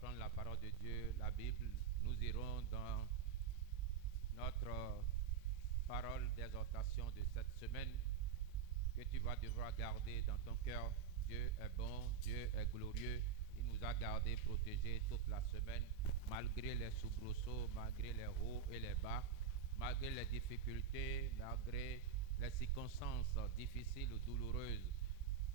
prendre la parole de Dieu, la Bible. Nous irons dans notre parole d'exhortation de cette semaine que tu vas devoir garder dans ton cœur. Dieu est bon, Dieu est glorieux. Il nous a gardés, protégés toute la semaine, malgré les soubresauts, malgré les hauts et les bas, malgré les difficultés, malgré les circonstances difficiles ou douloureuses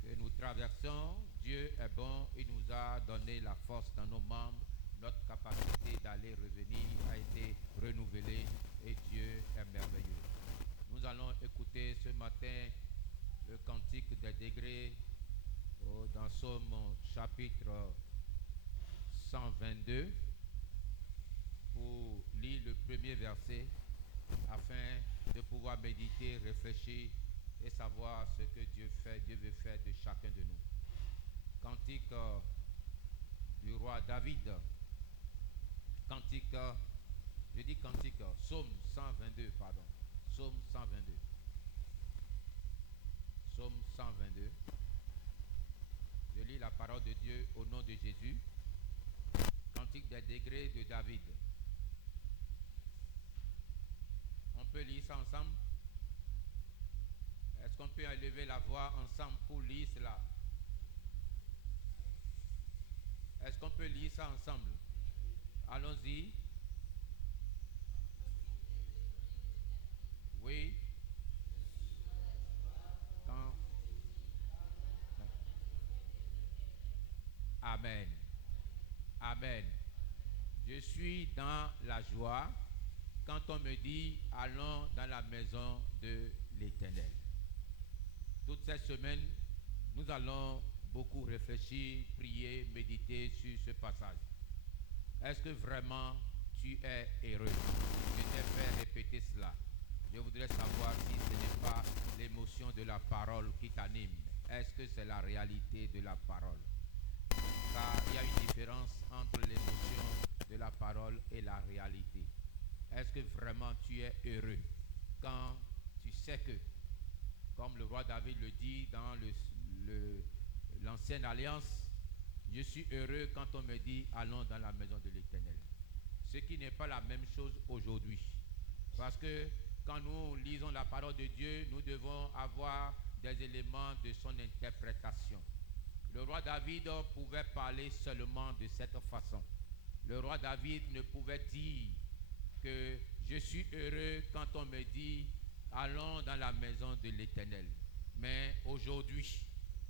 que nous traversons. Dieu est bon, il nous a donné la force dans nos membres, notre capacité d'aller revenir a été renouvelée et Dieu est merveilleux. Nous allons écouter ce matin le cantique des degrés dans Somme chapitre 122 pour lire le premier verset afin de pouvoir méditer, réfléchir et savoir ce que Dieu veut faire de chacun de nous. Cantique du roi David. Cantique, je dis cantique, Psaume 122, pardon. Psaume 122. Psaume 122. Je lis la parole de Dieu au nom de Jésus. Cantique des degrés de David. On peut lire ça ensemble? Est-ce qu'on peut élever la voix ensemble pour lire cela? Est-ce qu'on peut lire ça ensemble? Allons-y. Oui. Quand? Amen. Amen. Je suis dans la joie quand on me dit allons dans la maison de l'Éternel. Toute cette semaine, nous allons beaucoup réfléchir, prier, méditer sur ce passage. Est-ce que vraiment tu es heureux? Je t'ai fait répéter cela. Je voudrais savoir si ce n'est pas l'émotion de la parole qui t'anime. Est-ce que c'est la réalité de la parole? Car il y a une différence entre l'émotion de la parole et la réalité. Est-ce que vraiment tu es heureux quand tu sais que, comme le roi David le dit dans l'Ancienne Alliance, je suis heureux quand on me dit allons dans la maison de l'Éternel. Ce qui n'est pas la même chose aujourd'hui. Parce que quand nous lisons la parole de Dieu, nous devons avoir des éléments de son interprétation. Le roi David pouvait parler seulement de cette façon. Le roi David ne pouvait dire que je suis heureux quand on me dit allons dans la maison de l'Éternel. Mais aujourd'hui,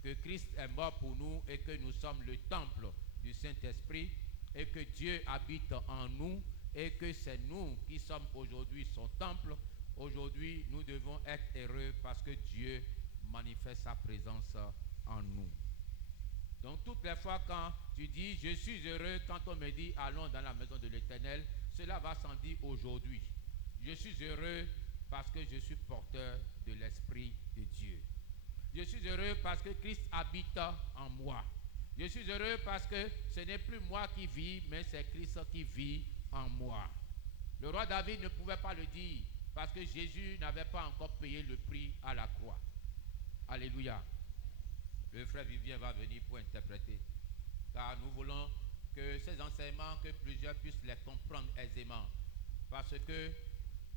que Christ est mort pour nous et que nous sommes le temple du Saint-Esprit et que Dieu habite en nous et que c'est nous qui sommes aujourd'hui son temple, aujourd'hui nous devons être heureux parce que Dieu manifeste sa présence en nous. Donc toutes les fois quand tu dis je suis heureux quand on me dit allons dans la maison de l'Éternel, cela va sans dire aujourd'hui. Je suis heureux parce que je suis porteur de l'Esprit de Dieu. Je suis heureux parce que Christ habite en moi. Je suis heureux parce que ce n'est plus moi qui vis, mais c'est Christ qui vit en moi. Le roi David ne pouvait pas le dire parce que Jésus n'avait pas encore payé le prix à la croix. Alléluia. Le frère Vivien va venir pour interpréter. Car nous voulons que ces enseignements, que plusieurs puissent les comprendre aisément. Parce que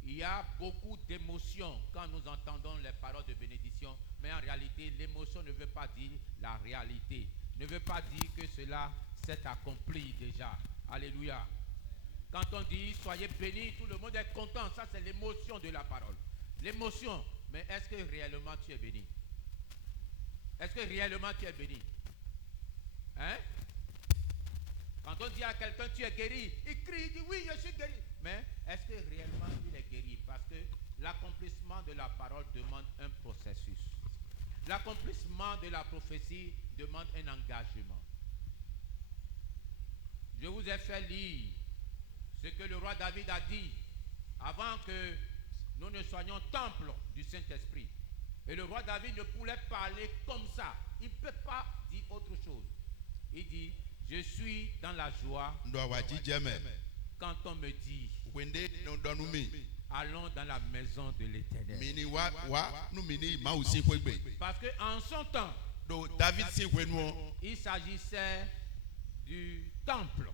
il y a beaucoup d'émotions quand nous entendons les paroles de bénédiction, mais en réalité, l'émotion ne veut pas dire la réalité, ne veut pas dire que cela s'est accompli déjà. Alléluia. Quand on dit soyez bénis, tout le monde est content, ça c'est l'émotion de la parole. L'émotion, mais est-ce que réellement tu es béni? Est-ce que réellement tu es béni? Hein? Quand on dit à quelqu'un tu es guéri, il crie, il dit oui, je suis guéri. Mais est-ce que réellement il est guéri? Parce que l'accomplissement de la parole demande un processus. L'accomplissement de la prophétie demande un engagement. Je vous ai fait lire ce que le roi David a dit avant que nous ne soyons temple du Saint-Esprit. Et le roi David ne pouvait parler comme ça. Il ne peut pas dire autre chose. Il dit, je suis dans la joie quand on me dit allons dans la maison de l'Éternel. Parce qu'en son temps, il s'agissait du temple.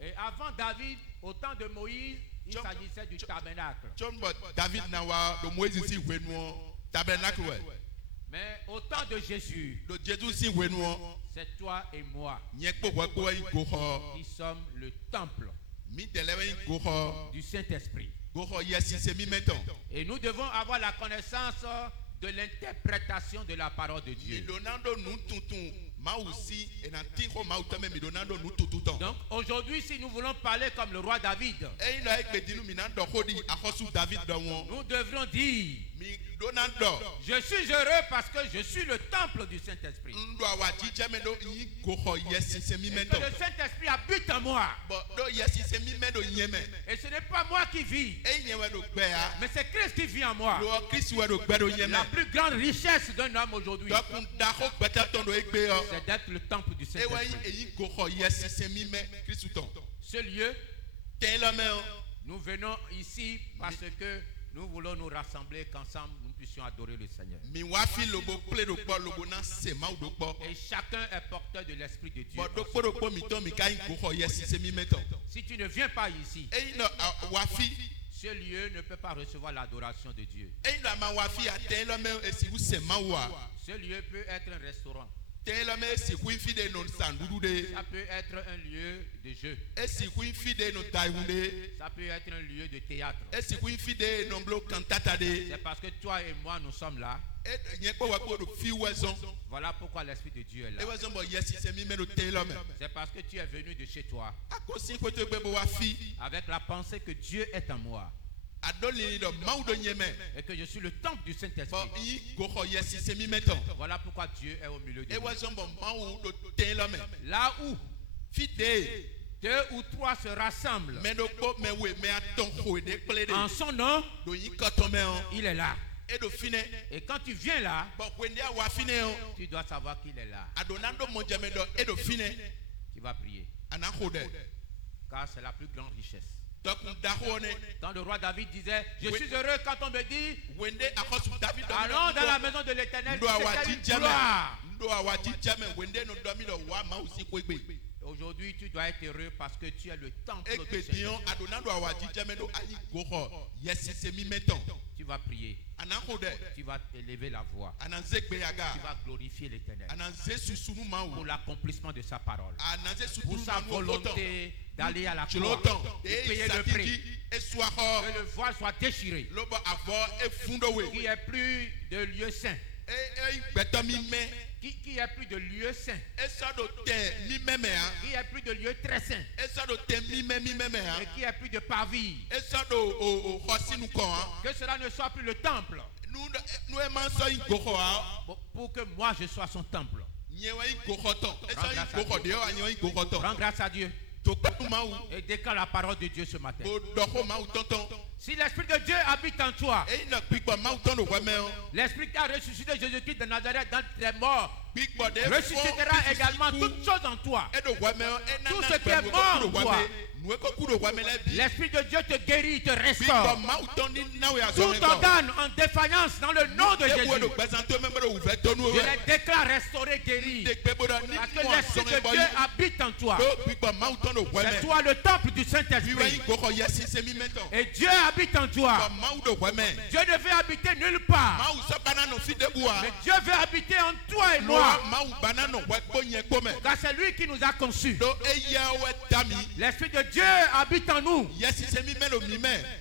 Et avant David, au temps de Moïse, il s'agissait du tabernacle. Mais au temps de Jésus, c'est toi et moi qui sommes le temple du Saint-Esprit. Et nous devons avoir la connaissance de l'interprétation de la parole de Dieu. Donc aujourd'hui, si nous voulons parler comme le roi David, nous devrions dire: je suis heureux parce que je suis le temple du Saint-Esprit. Et que le Saint-Esprit habite en moi. Et ce n'est pas moi qui vis, mais c'est Christ qui vit en moi. La plus grande richesse d'un homme aujourd'hui, c'est d'être le temple du Saint-Esprit. Ce lieu, nous venons ici parce que nous voulons nous rassembler, qu'ensemble nous puissions adorer le Seigneur. Et chacun est porteur de l'Esprit de Dieu. Si tu ne viens pas ici, ce lieu ne peut pas recevoir l'adoration de Dieu. Ce lieu peut être un restaurant. Ça peut être un lieu de jeu. Ça peut être un lieu de théâtre. C'est parce que toi et moi nous sommes là. Voilà pourquoi l'Esprit de Dieu est là. C'est parce que tu es venu de chez toi avec la pensée que Dieu est en moi et que je suis le temple du Saint-Esprit. Voilà pourquoi Dieu est au milieu de nous. Là où deux ou trois se rassemblent en son nom, il est là. Et quand tu viens là, tu dois savoir qu'il est là. Tu vas prier. Car c'est la plus grande richesse. Quand le roi David disait: je suis heureux quand on me dit allons dans la maison de l'Éternel, c'est une gloire. Aujourd'hui, tu dois être heureux parce que tu es le temple de Seigneur. Tu vas prier. Tu vas élever la voix. Tu vas glorifier l'Éternel pour l'accomplissement de sa parole, pour sa volonté d'aller à la croix, de payer le prix, que le voile soit déchiré, qu'il n'y ait plus de lieu saint, qu'il n'y ait plus de lieu saint, qu'il n'y ait plus de lieu très saint, et qu'il n'y ait plus de parvis, que cela ne soit plus le temple, pour que moi je sois son temple. Rends grâce à Dieu et déclare la parole de Dieu ce matin. Si l'Esprit de Dieu habite en toi, l'Esprit qui a ressuscité Jésus-Christ de Nazareth dans tes morts ressuscitera également toutes choses en toi. Tout ce qui est mort en toi, l'Esprit de Dieu te guérit, te restaure. Tout organe en défaillance dans le nom de Jésus, je les déclare restaurés, guéris. Parce que l'Esprit de Dieu habite en toi. C'est toi le temple du Saint-Esprit. Et Dieu habite en toi. Dieu ne veut habiter nulle part, mais Dieu veut habiter en toi et moi. Car c'est lui qui nous a conçus. L'Esprit de Dieu habite en nous.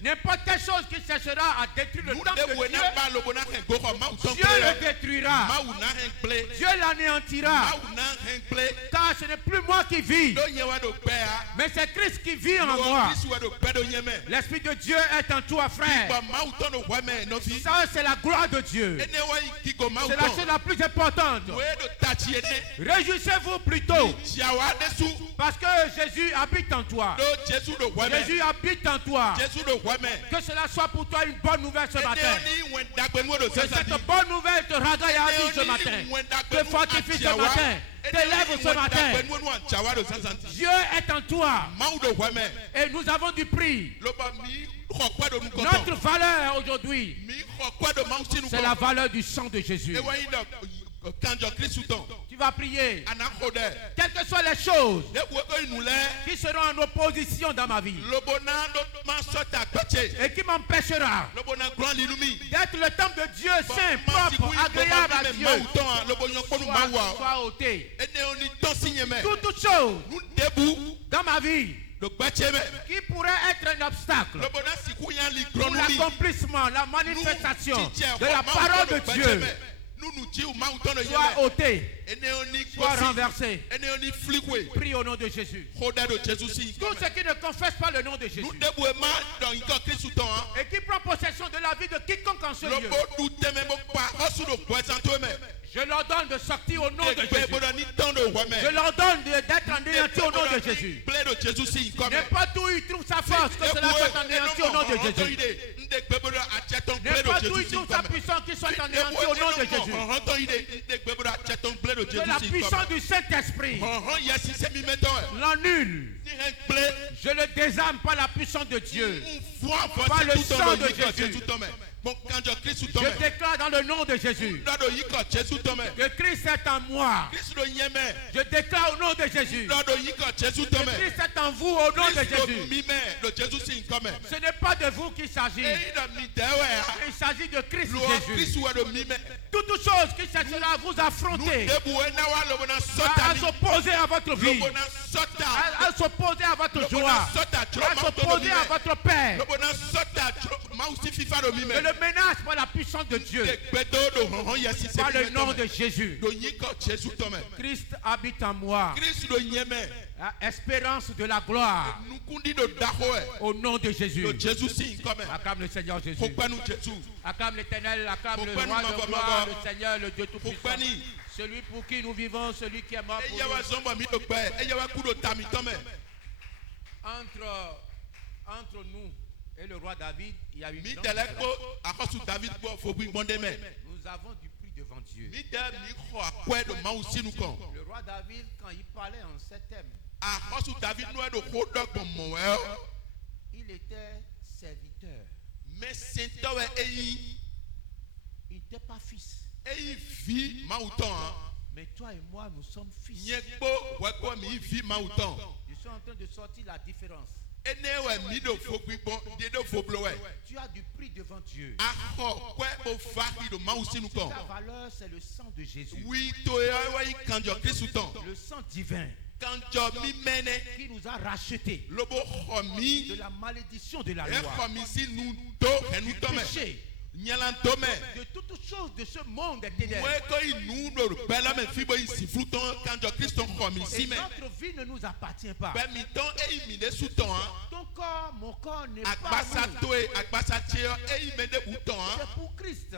N'importe quelle chose qui cherchera à détruire le temple de Dieu, Dieu le détruira. Dieu l'anéantira. Car ce n'est plus moi qui vis, mais c'est Christ qui vit en moi. L'Esprit de Dieu est en toi, frère. Ça, c'est la gloire de Dieu. C'est la chose la plus importante. Réjouissez-vous plutôt, parce que Jésus habite en toi. Jésus habite en toi. Que cela soit pour toi une bonne nouvelle ce matin. Que cette bonne nouvelle te ragaille à vie ce matin, te fortifie ce matin, t'élève ce matin. Dieu est en toi et nous avons du prix. Notre valeur aujourd'hui, c'est la valeur du sang de Jésus. Tu vas prier. Anakode. Quelles que soient les choses Deboueko inule. qui seront en opposition dans ma vie Lobona do masota peche. et qui m'empêchera Lobona grand linumi. d'être le temple de Dieu saint, propre, agréable à Dieu, soit ôté. Toutes choses dans ma vie qui pourraient être un obstacle pour l'accomplissement, la manifestation de la parole de Dieu, soit ôté, soit renversé. Prie au nom de Jésus. Tout ce qui ne confesse pas le nom de Jésus et qui prend possession de la vie de quiconque en ce lieu, je leur donne de sortir au nom de Jésus. Je leur donne d'être anéantis au nom de Jésus. N'importe où il trouve sa force, que cela soit anéanti au nom de Jésus. N'importe où il trouve sa puissance, qu'il soit anéanti au nom de Jésus. Que la puissance du Saint-Esprit l'annule. Je le désarme par la puissance de Dieu, par le sang de Jésus. Je déclare dans le nom de Jésus que Christ est en moi. Je déclare au nom de Jésus que Christ est en vous au nom de Jésus. Ce n'est pas de vous qu'il s'agit. Il s'agit de Christ Jésus. Toute chose qui cherchera à vous affronter, à s'opposer à votre vie, à s'opposer à votre joie, à s'opposer à votre paix, je le menace par la puissance de Dieu, par le nom de Jésus. Christ habite en moi. Espérance de la gloire. Au nom de Jésus. Acclame le Seigneur Jésus. Acclame l'Éternel, acclame le roi de gloire, le Seigneur, le Dieu Tout-Puissant. Celui pour qui nous vivons, celui qui est mort pour nous. Entre nous et le roi David, il y a une longue relation. Nous avons du prix devant Dieu. Le roi David, quand il parlait en ces thèmes, il était serviteur. Il n'était pas fils. Mais toi et moi, nous sommes fils. Je suis en train de sortir la différence. Tu as du prix devant Dieu. Ta valeur, c'est le sang de Jésus. Le sang divin qui nous a rachetés de la malédiction de la loi, du péché, de toutes choses de ce monde éternel. Et notre vie ne nous appartient pas. Ton corps, mon corps n'est pas nous. C'est pour Christ.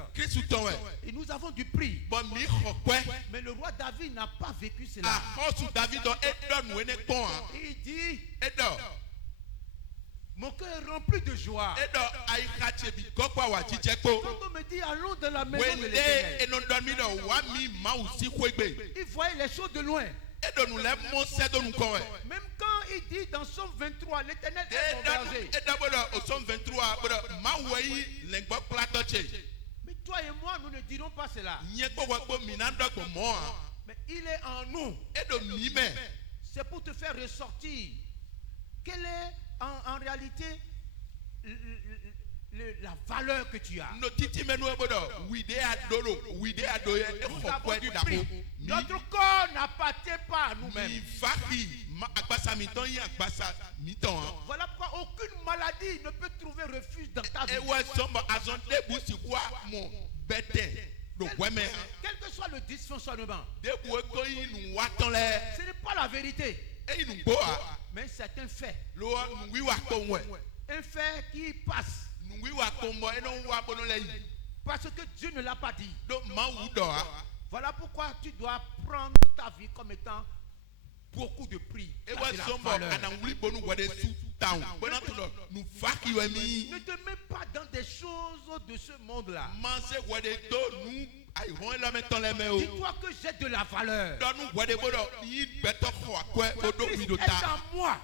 Et nous avons du prix. Mais le roi David n'a pas vécu cela. Il dit: mon cœur est rempli de joie. Quand on me dit allons dans la maison de l'Éternel, il voyait les choses de loin. Même quand il dit dans Somme 23, l'Éternel est mon berger. Mais toi et moi, nous ne dirons pas cela. Mais il est en nous. C'est pour te faire ressortir. Quelle est en réalité la valeur que tu as? Notre corps n'appartient pas à nous-mêmes. Voilà pourquoi aucune maladie ne peut trouver refuge dans ta vie. Quel que soit le dysfonctionnement, ce n'est pas la vérité, mais c'est un fait. Un fait qui passe. Parce que Dieu ne l'a pas dit. Voilà pourquoi tu dois prendre ta vie comme étant beaucoup de prix. Ne te mets pas dans des choses de ce monde-là. Dis-toi que j'ai de la valeur. Christ est en moi.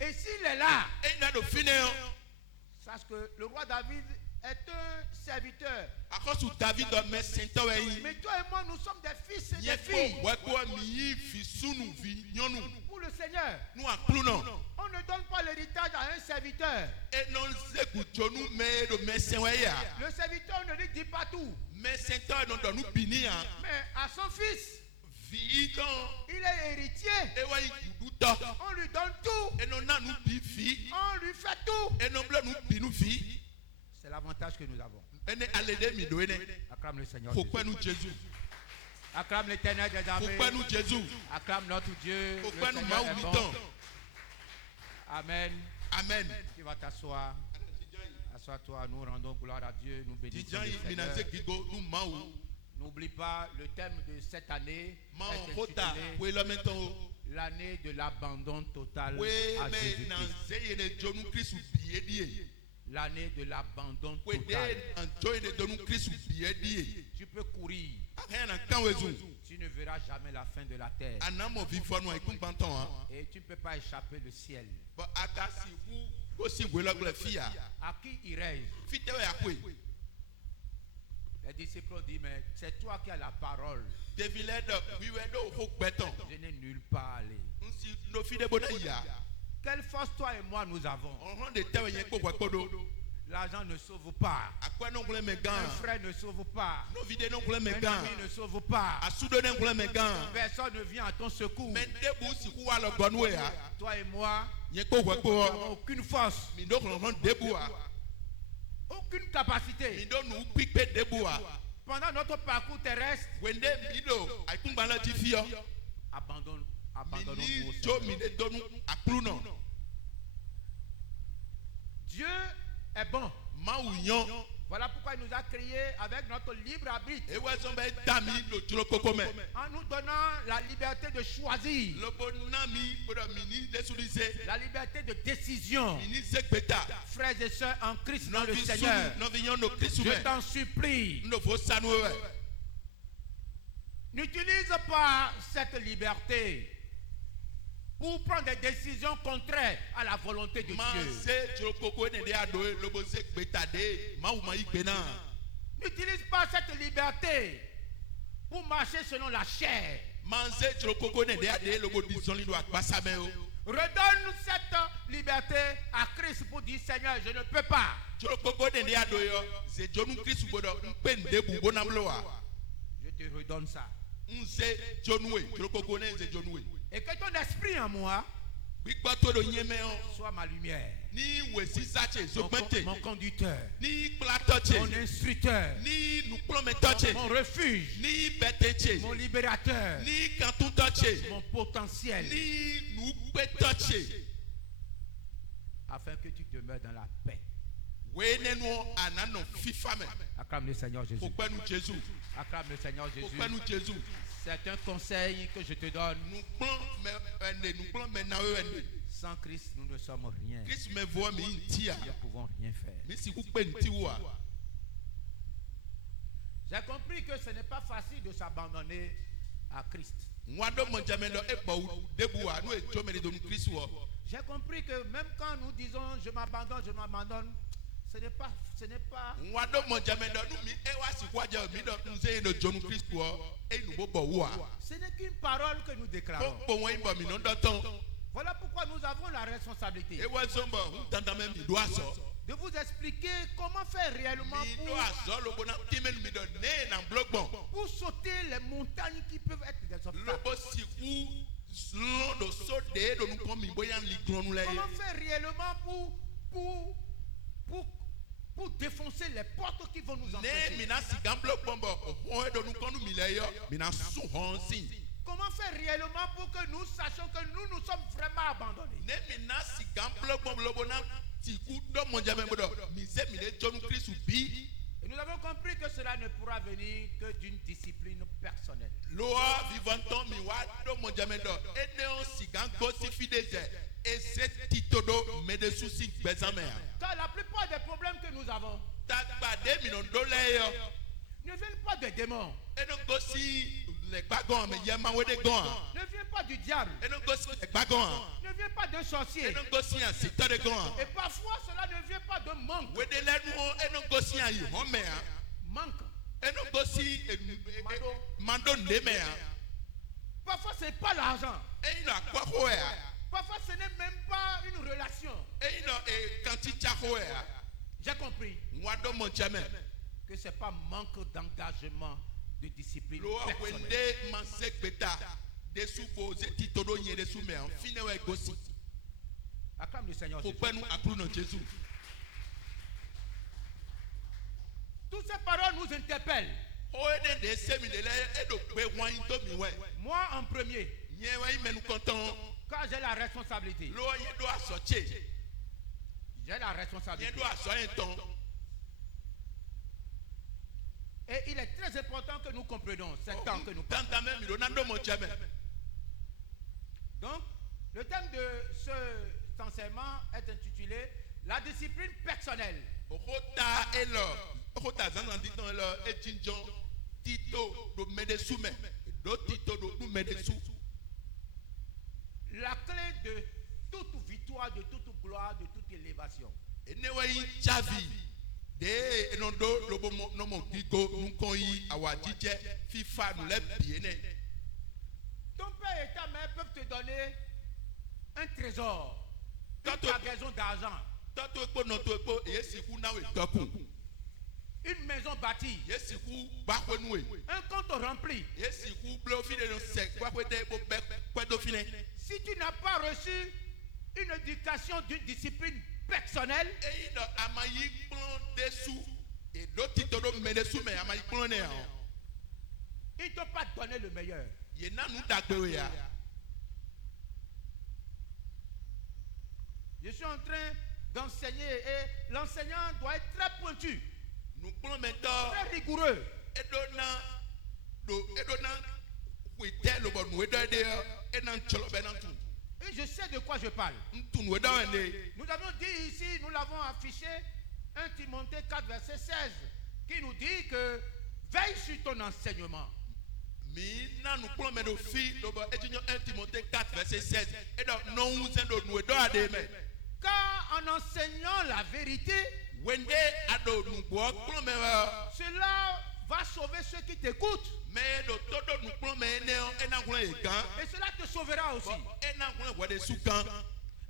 Et s'il est là, sache que le roi David est un serviteur. Akosu David me sento eyi. Mais toi et moi, nous sommes des fils et des Nye filles ko weko mi yi fi sunu vi nyonu. pour le Seigneur. Nu akluno. On ne donne pas l'héritage à un serviteur. E non zeku jonu me do me senweya. Le serviteur ne lui dit pas tout. Me sento non do nu binia. Mais à son fils, Vi don il est héritier. e wa ikuduto. On lui donne tout. E non na nu bi fi. On lui fait tout. E non ble nu bi nu fi. C'est l'avantage que nous avons. Ene alede mi do ene. Acclame le Seigneur. Faut Jésus. pas nous Jésus. Acclame l'Éternel des Faut armées. pas nous Jésus. Acclame notre Dieu. Faut Le pas nous Seigneur est Mahomitan. bon. Amen. Amen. Tu vas t'asseoir. Assois-toi. Nous rendons gloire à Dieu. Nous bénissons Dijan le yi Seigneur. minaze gigo nu mawu. N'oublie pas le thème de cette année Ma est hota intitulé we lo meton. l'année de l'abandon total We à me na Jésus-Christ. zeye ne jonu Kristu biye die. L'année de l'abandon We total. de na joy ne jonu Kristu biye die. Tu peux courir. Ahen na kan wezu. Tu ne verras jamais la fin de la terre. Anamo vivant no ikun banton hein. Et tu ne peux pas échapper le ciel. But akasi wu go si we lo gble fia. À qui irais-je? Fite we akwe. Les disciples ont dit, mais c'est toi qui as la parole. Devile do we we do ho gbeton. Je n'ai nulle part allé. Nsi no fide bona ya. Quelle force toi et moi nous avons? On rend de tewe yen ko gbekodo. L'argent ne sauve pas. Akwa no gble me Un gan. frère ne sauve pas. No vide no gble me Un gan. ami ne sauve pas. Asudo ne gble me gan. Personne ne vient à ton secours. Men debu si ku wa lo gonu ya. Toi et moi, Yen ko nous gweko. n'avons aucune force, Mi do ko rend debu a. aucune Mi capacité. do nu pipe debu a. Pendant notre parcours terrestre, Wende mi do aikun bala ti fio. abandonnons-nous au Mini jo Seigneur. mi de donu akluno. Dieu est bon. Mawu yan. Voilà pourquoi il nous a créés avec notre libre arbitre, Ewe so be dami lo juro koko me. en nous donnant la liberté de choisir, Lobo nami bodo mini desulise. la liberté de décision. Mini sekbeta. Frères et sœurs en Christ dans No le vi Seigneur, sunu, no vi yan no Kristu je me. t'en supplie, No fo sanu we. n'utilise pas cette liberté pour prendre des décisions contraires à la volonté de Ma Dieu. se juro koko ne de ado lobo sekbeta de. Mawu ma igbe na. N'utilise pas cette liberté pour marcher selon la chair. Man se juro koko ne de ade lobo dizon li do akpasa me o. Redonne cette liberté à Christ pour dire Seigneur, je ne peux pas. Juro koko ne de ado yo. Se jonu Kristu bodo mpe ndebu bonam lo a. Je te redonne ça. Nse jonwe. Juro koko ne nse jonwe. Et que ton esprit en moi Gbigba to do nyeme o. soit ma lumière, Ni wesi sache so gbente. mon conducteur, Ni platoche. mon instructeur, Ni nuklome toche. mon refuge, Ni beteche. mon libérateur, Ni kantu toche. mon potentiel, Ni nukpe toche. afin que tu demeures dans la paix. Weneno anano fifa me. Acclame le Seigneur Jésus. Pourquoi nous Jésus? Acclame le Seigneur Jésus. Pourquoi nous Jésus? C'est un conseil que je te donne. Nous prenons maintenant ene. Sans Christ, nous ne sommes rien. Christ me voit mi ntia. Nous ne pouvons rien faire. Mi si ku pe nti wa. J'ai compris que ce n'est pas facile de s'abandonner à Christ. Nwa do mo jamendo e gbo debu wa no e jo me de don Christ wo. J'ai compris que même quand nous disons je m'abandonne, ce n'est pas. Nwa do mo jamendo nu mi e wa si kwa je mi do nse no jo nu Christ wo e nu bo bo wa. Ce n'est qu'une parole que nous déclarons. Ko won bo mi no do ton. Voilà pourquoi nous avons la responsabilité E wa sombo tanda me mi do aso. de vous expliquer comment faire réellement Mi do aso lo bona ti me mi do ne na blogbon. pour sauter les montagnes qui peuvent être des obstacles. Lobo si ku lo do so de do nu kon mi boya li kronu le. Comment faire réellement pour défoncer les portes qui vont nous Ne empêcher. mina si gamblo bombo o do nu konu mi le yo mina su hon sin. Comment faire réellement pour que nous sachions que nous sommes vraiment abandonnés. Ne mina si gamblo bombo lo bona ti ku do mo jame bodo mi se mi le jonu Christ bi. Et nous avons compris que cela ne pourra venir que d'une discipline personnelle. Loa vivanton mi wa do mo jame do ene on si gango si fideze et c'est titodo me de souci bezame. Car la plupart des problèmes que nous avons Tagbade mi no do le yo. ne viennent pas des démons, E no go si le gbagon me ye ma we de gon. ne viennent pas du diable. Et non gosi egbagon. Ne vient pas d'un sorcier. Et non gosi un sitan de gon. Et parfois, cela ne vient pas de manque. Wedele nu et non gosi an yome. Manque. Et non gosi mando ndeme. Parfois, ce n'est pas l'argent. Et il a quoi quoi. Parfois, ce n'est même pas une relation. Et il a quantité quoi. J'ai compris Wado mon jamais. que ce n'est pas manque d'engagement, de discipline Lo personnelle. wende mansek beta. Desu pose titodo nye desu me. Fine we gosi. Acclame le Seigneur Faut Jésus. pas nous acclure non Jésus. Toutes ces paroles nous interpellent. Oene de seminele edo pe wan to mi we. Moi en premier, Nye we menu konton. quand j'ai la responsabilité. Lo ye do asoche. J'ai la Nye responsabilité. do aso enton. Et il est très important que nous comprenions ce temps que nous passons. Tanta même mi do nando mon jamais. Donc, le thème de cet enseignement est intitulé La discipline personnelle. Okota elo. Okota zandan diton elo etinjon tito do medesu me. Do tito do nu medesu. La clé de toute victoire, de toute gloire, de toute élévation. Enewe yi chavi. De enondo lobo no mo kiko nkon yi awajije fifa nu le biene. Ton père et ta mère peuvent te donner un trésor, une Quand cargaison d'argent, Tato ekpo no to ekpo yesiku na we toku. une maison bâtie, Yesiku bakwe nu we. un compte rempli. Yesiku blo fine no se kwa kwete bo be kwedo fine. Si tu n'as pas reçu une éducation d'une discipline personnelle, Eyi no amayi plon desu. E do tito do medesu me amayi plon ne an. il ne t'a pas donné le meilleur. Ye na nu dagbe we ya. Je suis en train d'enseigner et l'enseignant doit être très pointu, Nu plon mento très rigoureux. edo na kwete lo bo nu edo de e na ncholo be na tu. Et je sais de quoi je parle. Ntu nu edo ende. Nous avons dit ici, nous l'avons affiché, 1 Timothée 4, verset 16, qui nous dit que veille sur ton enseignement. Mi na nu plon me do fi do bo etinyo 1 Timothée 4 verset 16. Edo no unzen do nu edo ade me. Car en enseignant la vérité, Wende ado nu bo plon me cela va sauver ceux qui t'écoutent. me do todo nu plon me ne e na kun e kan. Et cela te sauvera aussi. E na kun wede su kan.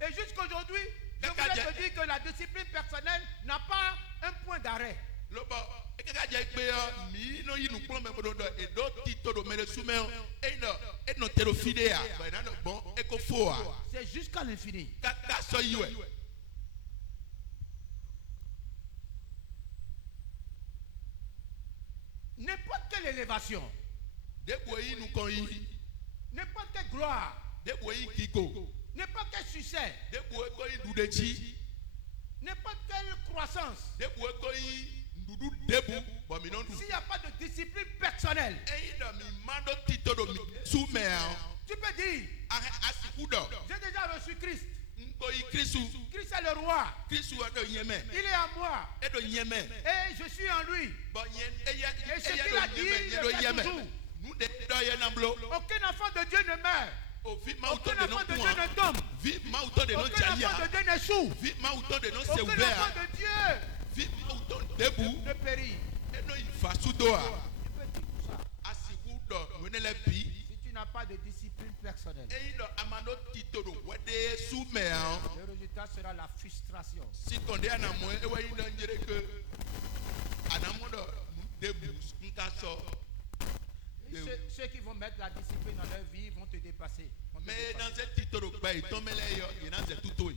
Et jusqu'aujourd'hui, je voulais te dire que la discipline personnelle n'a pas un point d'arrêt. Lo bo e ka je gbe mi no yi nu plon me do e do tito do me de su me e no tero fide ya. Ba na no bon e ko fo a. C'est jusqu'à l'infini. Ka so yi we. N'importe quelle élévation, Debo yi nu kon yi. n'importe quelle gloire, Debo yi kiko. n'importe quel succès, Debo e ko yi dudechi. n'importe quelle croissance, Debo e ko yi ndudu debu bo mi no du. s'il n'y a pas de discipline personnelle, Eyi do mi mando tito do mi su me a. tu peux dire, Asiku do. j'ai déjà reçu Christ. Nko yi Kristu. Christ est le roi. Kristu do yeme. Il est à moi. Edo yeme. Et je suis en lui. Bo yen eya Et ce qu'il a dit, il le fait toujours. Nu de do ye na blo. Aucun enfant de Dieu ne meurt. O vi ma uto Aucun de no enfant de Dieu kuan. ne tombe. Vi ma uto de no Aucun enfant de jaya. Dieu n'échoue. Vi ma uto de no se Aucun ube enfant a. de Dieu Vi ma uto debu. ne périt. Eno yi fasu do a. Tu peux dire tout ça. Asiku do wenele bi. Si tu n'as pas de discipline personnelle, Eyi do amano tito do wede su me a. le résultat sera la frustration. Si konde anamo ewe yi do njere ke anamo do debu nka so. Et ceux qui vont mettre la discipline dans leur vie vont te dépasser. Vont te Mais dépasser. dans ce titre de bail, tomele yo, il y a dans tout.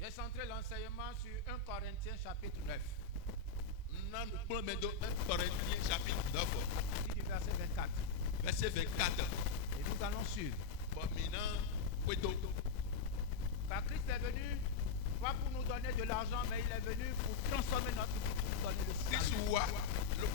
J'ai centré l'enseignement sur 1 Corinthiens chapitre 9, Nan pour me do 1 Corinthiens chapitre 9 ici du verset 24. verset 24. Et nous allons suivre. Bon mina kweto. Car Christ est venu, pas pour nous donner de l'argent, mais il est venu pour transformer notre vie, pour nous donner le salut. Kristu wa le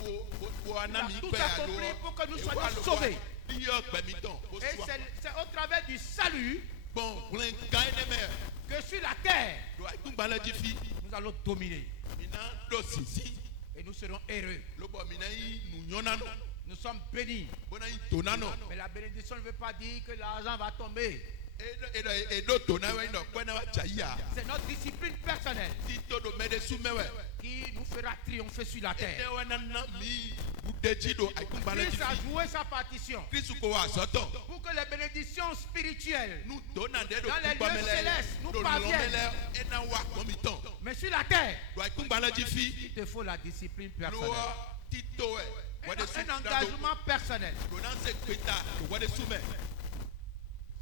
bo anami tout pe accompli alo. pour que nous soyons sauvés. Dio gbemiton. Et c'est au travers du salut Bon, plein kaine me. que sur la terre, Do ay tumba la jifi. nous allons dominer. Mina do sisi. Et nous serons heureux. Le bo mina yi nu nyona no. Nous sommes bénis. Bona yi dona no. Mais la bénédiction ne veut pas dire que l'argent va tomber. Edo dona we no kwena wa chaya. C'est notre discipline personnelle Tito do mede sumewe. qui nous fera triompher sur la terre. Ede wana na mi budeji do akumbale Christ a jifi. joué sa partition Kristu ko wa soto. pour que les bénédictions spirituelles Nous donna de do dans les lieux kumbamele. célestes nous Do parviennent. lomele ena wa komiton. Mais sur la terre, Do akumbale jifi. il te faut la discipline personnelle. Lo tito we. Wade Un engagement personnel. Dona se kweta do wade sume.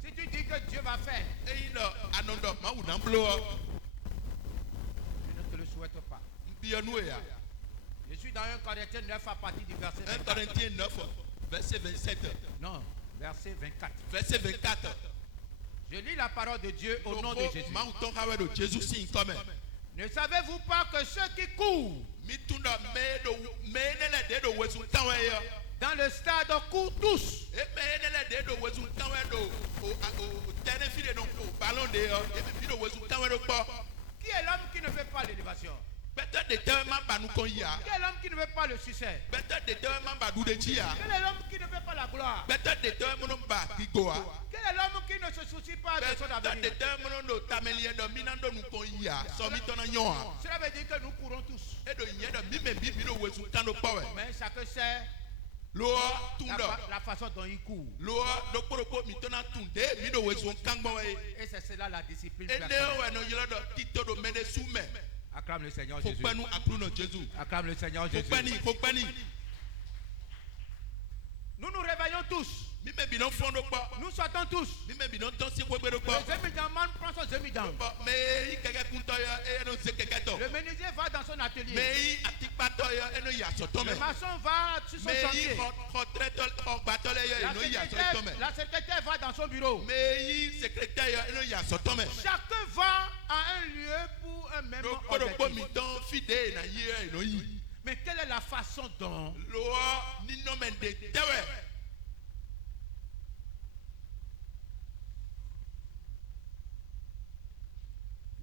Si tu dis que Dieu va faire, Eyi no anondo ma wu na mblo. je ne te le souhaite pas. Bionu ya. Je suis dans 1 Corinthiens 9 à partir du verset 1 24. Corinthiens 9 verset 27. Non, verset 24. Verset 24. Je lis la parole de Dieu au nom de Jésus. Ne savez-vous pas que ceux qui courent dans le stade courent tous, qui est l'homme qui ne veut pas l'élévation? Quel est l'homme qui ne veut pas le succès? Quel est l'homme qui ne veut pas la gloire? Quel est l'homme qui ne se soucie pas de son avenir? Cela veut dire que nous courons tous. Mais chacun sait la façon dont il court. Et c'est cela la discipline personnelle. Acclame le Seigneur Jésus. Acclame le Seigneur Jésus. Nous nous réveillons tous. Nous sortons tous. Le Zemidaman prend son Zemidam. Le menuisier va dans son atelier. Le maçon va sur son chantier. La secrétaire va dans son bureau. Chacun va à un lieu pour un même objectif. Mais quelle est la façon dont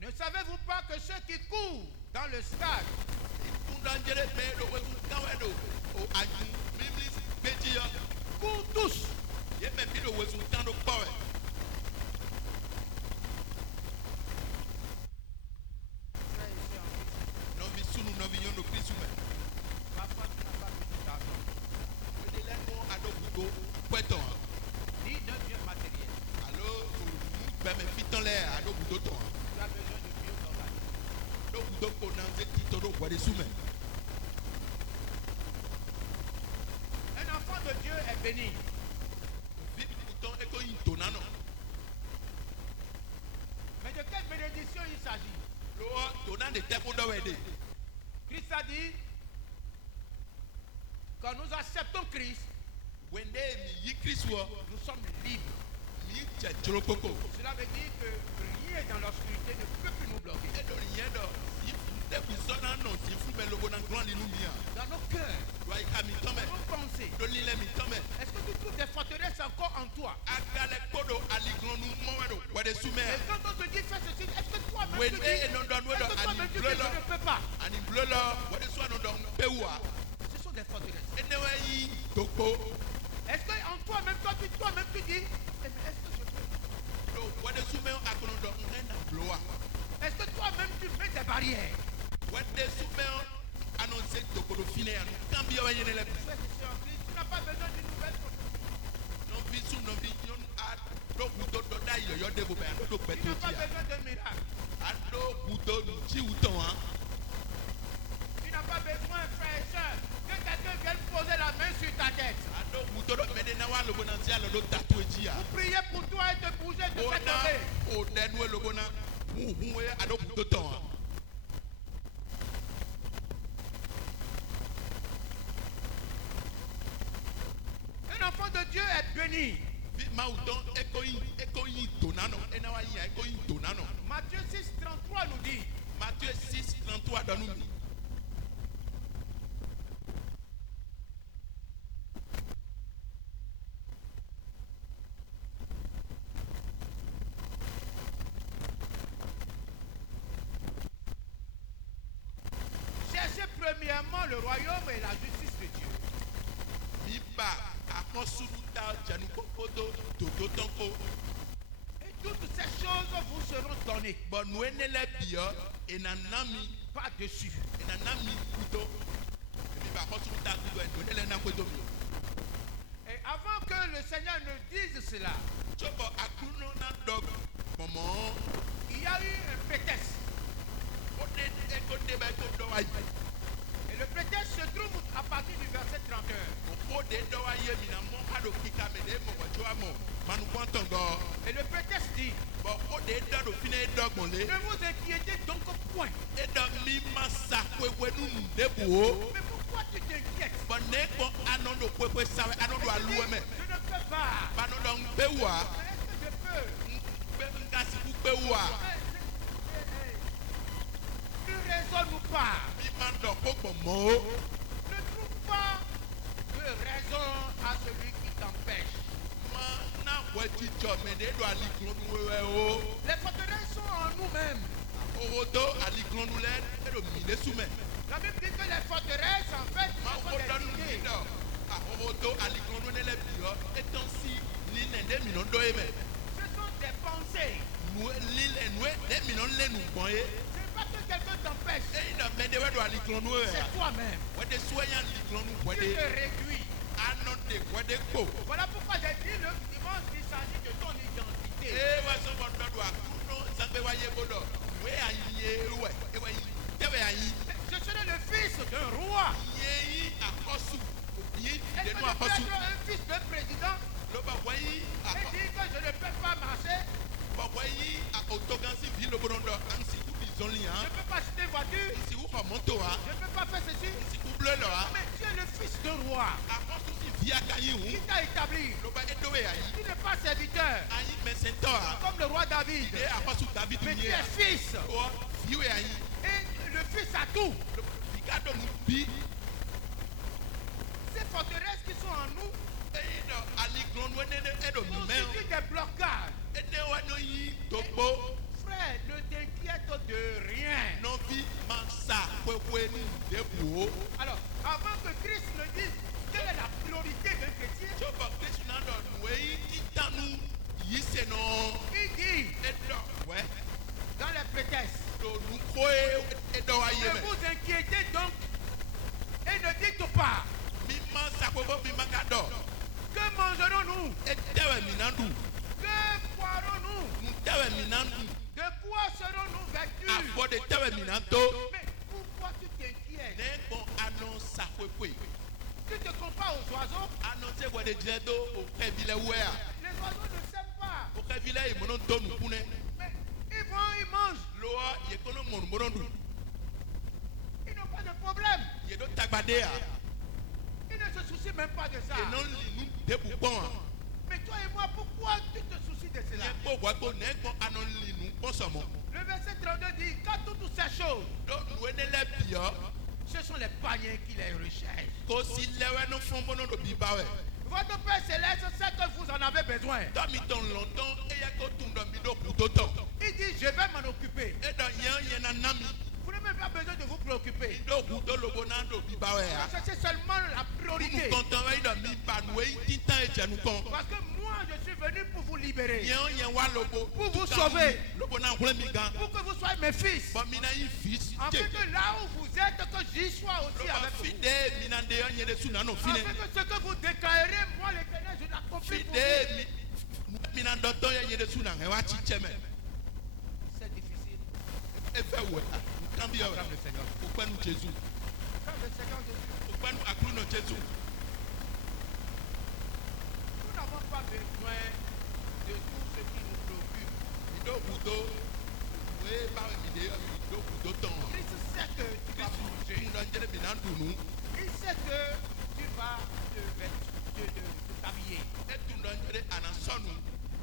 ne savez-vous pas que ceux qui courent dans le stade courent tous? Parfois tu n'as pas besoin d'argent, ni d'un bien matériel. Tu as besoin de mieux t'organiser. Un enfant de Dieu est béni. Mais de quelle bénédiction il s'agit? Christ a dit, quand nous acceptons Christ, nous sommes libres. Cela veut dire que rien dans l'obscurité ne peut plus nous bloquer. Dans nos cœurs, dans nos pensées, est-ce que tu trouves des forteresses encore en toi? Et quand on te dit fais ceci, est-ce que toi-même tu dis, que je ne peux pas? Ce sont des forteresses. Est-ce qu'en toi-même, toi-même tu dis, eh, mais est-ce que je peux? Est-ce que toi-même tu mets des barrières? Frère, je suis en Christ, tu n'as pas besoin d'une nouvelle proposition. Tu n'as pas besoin d'un miracle. Tu n'as pas besoin, frère et soeur, que quelqu'un vienne poser la main sur ta tête. Vous priez pour toi et te bouger de cette oreille. Un enfant de Dieu est béni. Matthieu 6, 33 nous dit. Matthieu 6, 33 dans nous. Cherchez premièrement le royaume et la justice de Dieu. Miba akosuruta janukokodo dodotonko. Et toutes ces choses vous seront données Bon nous enele bio enanami par-dessus. enanami kudo. Miba akosuruta kudo enele na kudo. Et avant que le Seigneur ne dise cela, Chobo akuno na dog momo. il y a eu un prétexte. Ode ekonde ba kodo ayi. Et le prétexte se trouve à partir du verset 31. Ode do ayi mi na mo ado kika me de mo wajo amo. Manu kwantongo. Et le prétexte dit, Bon ode do do fine dog monle. ne vous inquiétez donc point. Edo mi masa kwewe nu debuo. Mais pourquoi tu t'inquiètes? Bon neko anondo kwewe sawe anondo Je alueme. ne peux pas. Banodong bewa. Mais est-ce que je peux? Ngasi ku bewa. Ne raisonne pas. Mi mando koko mo. Ne trouve pas de raison à celui qui t'empêche. Ma na weji jo me de do aliklonu wewe o. Les forteresses sont en nous-mêmes. Orodo aliklonu le edo mi le sume. La Bible dit que les forteresses, en fait, Ma sont odo nu des idées. do. Orodo aliklonu ne le bio etansi li ne de mi no do eme. Ce sont des pensées. Nu li le nu de mi no le nu bon e. Ce n'est pas que quelqu'un t'empêche. E ina me de we do aliklonu wewe. C'est toi-même. We de soyan aliklonu Tu wede. te réduis. Anode wede ko. Voilà pourquoi j'ai dit le dimanche qu'il s'agit de ton identité. E wa so bon do do akuno zambe wa ye bodo. We ayi we. E wa yi. Tebe ayi. Je serai le fils d'un roi. Yeyi akosu. Yi Est-ce de que no je peux akosu. être un fils de président Lo ba wayi et dire que je ne peux pas marcher? ba wayi autogansi vi lo bodo ansi ku bizonli Je han. ne peux pas acheter une voiture. Si ku ko moto ha. Je ne peux pas faire ceci. Si ku bleu lo ha. Mais tu es le fils d'un roi Akosu si vi akayi qui hu. t'a établi. Lo ba edowe ayi. Tu n'es pas serviteur Ayi mesento ha. comme le roi David. De akosu David Mais tu ni es ha. fils. O viwe ayi. Et le fils a tout. Lo bigado nu bi. Ces forteresses qui sont en nous Eyi do aliklonu wede edo mi me. constituent des blocages. Ede wa no yi togbo. Frère, ne t'inquiète de rien. No vi masa kwewe nu debuo. Alors, avant que Christ ne dise quelle est la priorité d'un chrétien, Chobo Kristu na do nu eyi titanu yi se no. il dit Edo we. dans les prétextes, Do nu ko edo wa ye ne me. vous inquiétez donc et ne dites pas Mi masa kwewe mi magado. que mangerons-nous, Edewe mi nandu. que boirons-nous, Nu dewe mi nandu. de quoi serons-nous vêtus? Afo de dewe mi nanto. Mais pourquoi tu t'inquiètes? Ne bon annonce kwekwe. Tu te compares aux oiseaux? Annonce we de jedo o kebile wea. Les oiseaux ne s'aiment pas. O kebile e mono to nu kune. Mais ils vont, ils mangent. Lo ye kono mon morondu. Ils n'ont pas de problème. Ye do tagbade a. Ils ne se soucient même pas de ça. E non li nu debu bon a. Mais toi et moi, pourquoi tu te soucies de cela? Ye po wa ko ne bon anon li nu posomo. Le verset 32 dit, quand toutes ces choses, Do nu ene le bio. ce sont les païens qui les recherchent. Ko si lewe no fon bono do bibawe. Votre Père Céleste sait que vous en avez besoin. Do mi ton longtemps e ya ko tun do mi do kutoto. Il dit, je vais m'en occuper. E do yan na nami. Vous n'avez pas besoin de vous préoccuper. Do kuto logo na do bibawe a. Cherchez seulement la priorité. Nous comptons avec le mi banoué, titan et janukon. Parce que moi, je suis venu pour vous libérer. Yen wa lobo. Pour vous sauver. Lobo na hule mi gan. Pour que vous soyez mes fils. Bon mina yi fils. Afin que là où vous êtes, que j'y sois aussi Lobo avec vous. fide mina de yon yede suna no fine. Afin que ce que vous déclarerez, moi l'Éternel, je l'accomplis pour vous. Fide mina doton yon yede suna he wa chicheme. C'est difficile. E fe we. Kambi yo. Acclame le Seigneur. O pe nu Jésus. Comme le Seigneur Jésus. O pe nu akru no Jésus. Nous n'avons pas besoin de tout ce qui nous préoccupe. Ido kudo. We ba mi de yon ido kudo ton. Christ sait que tu vas manger. Ndo njere mina ndunu. Il sait que tu vas te t'habiller. E tu ndo njere anasonu.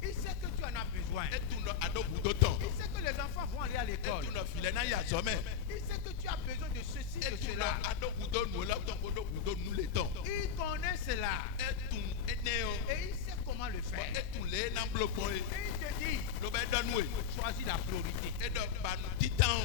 Il sait que tu en as besoin. E tu ndo ado kudo ton. Il sait que les enfants vont aller à E l'école. tu ndo file na ya zome. Il sait que tu as besoin de ceci, de Etu cela. na ado kudo nu la ton kudo kudo nu le ton. Il connaît cela. Etu eneo. Et il sait comment le faire. Etu le na blokon e. Et il te dit, Lo be donu e. choisis la priorité. E do banu titan.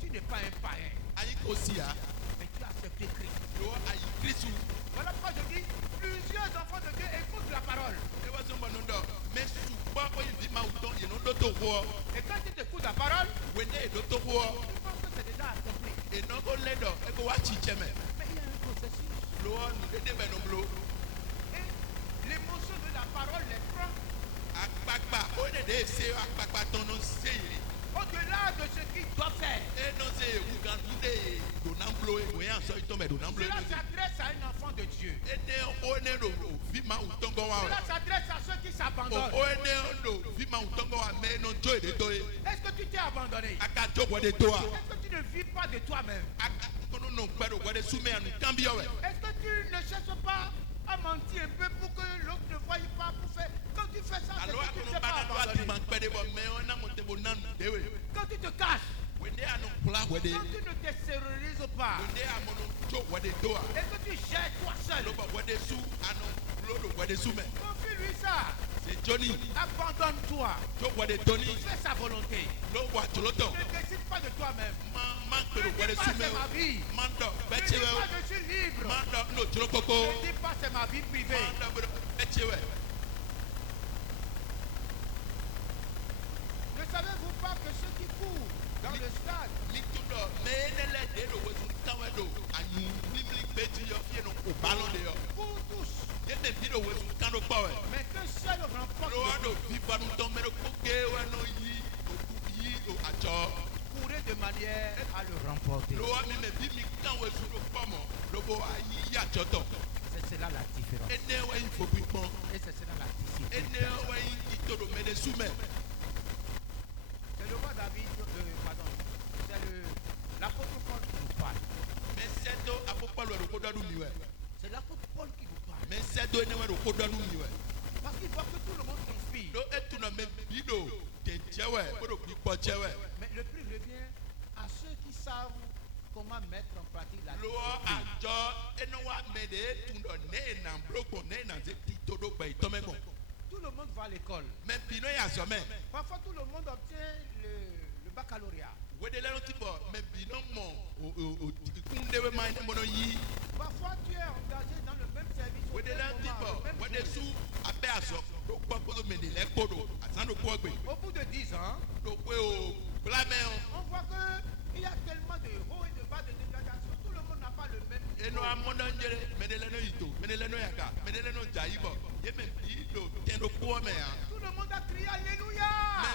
Tu n'es pas un païen, Ayi kosi a. mais tu as accepté Christ. Lo ayi Kristu. Voilà pourquoi je dis, plusieurs enfants de Dieu écoutent la parole. Et voici mon nom d'or. Mais souvent, quand il dit Maouton, il y a un autre roi. Et quand tu écoutes la parole, When il y a un autre roi. tu penses que c'est déjà accompli. Et non, on l'aide. Et qu'on va chicher. Mais il y a un processus. L'eau, nous l'aidons, mais non, l'eau. Et l'émotion de la parole les prend Akpakpa, on est des séries. Akpakpa, ton nom, c'est. au-delà de ce qu'ils doivent faire. Et non, c'est Ougandoude, Donamblo, et Goyan, so il tombe Donamblo. Cela s'adresse à un enfant de Dieu. Et on est au Vima ou Tongo. Cela s'adresse à ceux qui s'abandonnent. On est au Vima ou Tongo, mais non, Joy de Toy. Est-ce que tu t'es abandonné? Akato, quoi de toi. Est-ce que tu ne vis pas de toi-même? Akato, non, pas de quoi de soumettre à nous, cambio. Est-ce que tu ne cherches pas à mentir un peu pour que l'autre ne voie pas pour faire? Quand tu fais ça, c'est Alors, que tu ne on t'es pas abandonné. a Quand tu te caches, when they are not black, when they quand tu ne t'extériorises pas, are mono, what they do, et que tu gères toi seul, what they sue, and no, what they sue, confie-lui ça. c'est Johnny, Abandonne-toi. what they Tony, Fais sa volonté. no, what to lot of, Ne décide pas de toi-même. man, Ne what dis they pas sue, c'est ma vie. Mando, Ne dis Betchewe, pas je suis libre. Mando, no, Jolokoko, Ne dis pas c'est ma vie privée. Mando, Betchewe. Ne savez-vous pas que ceux qui courent dans le stade, Little mais elle est de l'eau, and you really betting your fear no ballon de yo. courent tous, Yet the video was kind of power. mais qu'un seul remporte No, I le don't people who don't make a cookie when no ye or a job. courir de manière à le remporter. No, I mean, maybe me can't wait to the farmer. Lobo, I ya joto. C'est cela la différence. And then when you for people, Et c'est cela la and discipline. then when you to the medicine. C'est le roi David, pardon, c'est l'apôtre Paul qui nous parle. Mais c'est to apopa lo ko dadu miwe. C'est l'apôtre Paul qui nous parle. Mais c'est to ne lo ko dadu miwe. Parce qu'il voit que tout le monde conspire. No etu na me bido te chewe, ko bi po chewe. Mais le prix revient à ceux qui savent comment mettre en pratique la Lo discipline. ajo eno wa me de tu no ne na bloko ne na ze ti to do pe to me mo. Tout le monde va à l'école. Mais pino ya zo me. Parfois, tout le monde obtient le baccalauréat. Wede lelo ti bo me bino mo o kunde we mai ne mono yi. Parfois, tu es engagé dans le même service. Au Wede même lelo ti moment, bo le même wede jour. su abe aso do po ko me de le kodo asan do ko gbe. Au bout de 10 ans, Do pe o blame o. on voit qu'il y a tellement de hauts et de bas de dégradation. Tout le monde n'a pas le même niveau. Eno amono njere me de leno ito me de leno yaka me de leno jaibo. Ye me bi do tendo ko me ya. Tout le monde a crié Alléluia.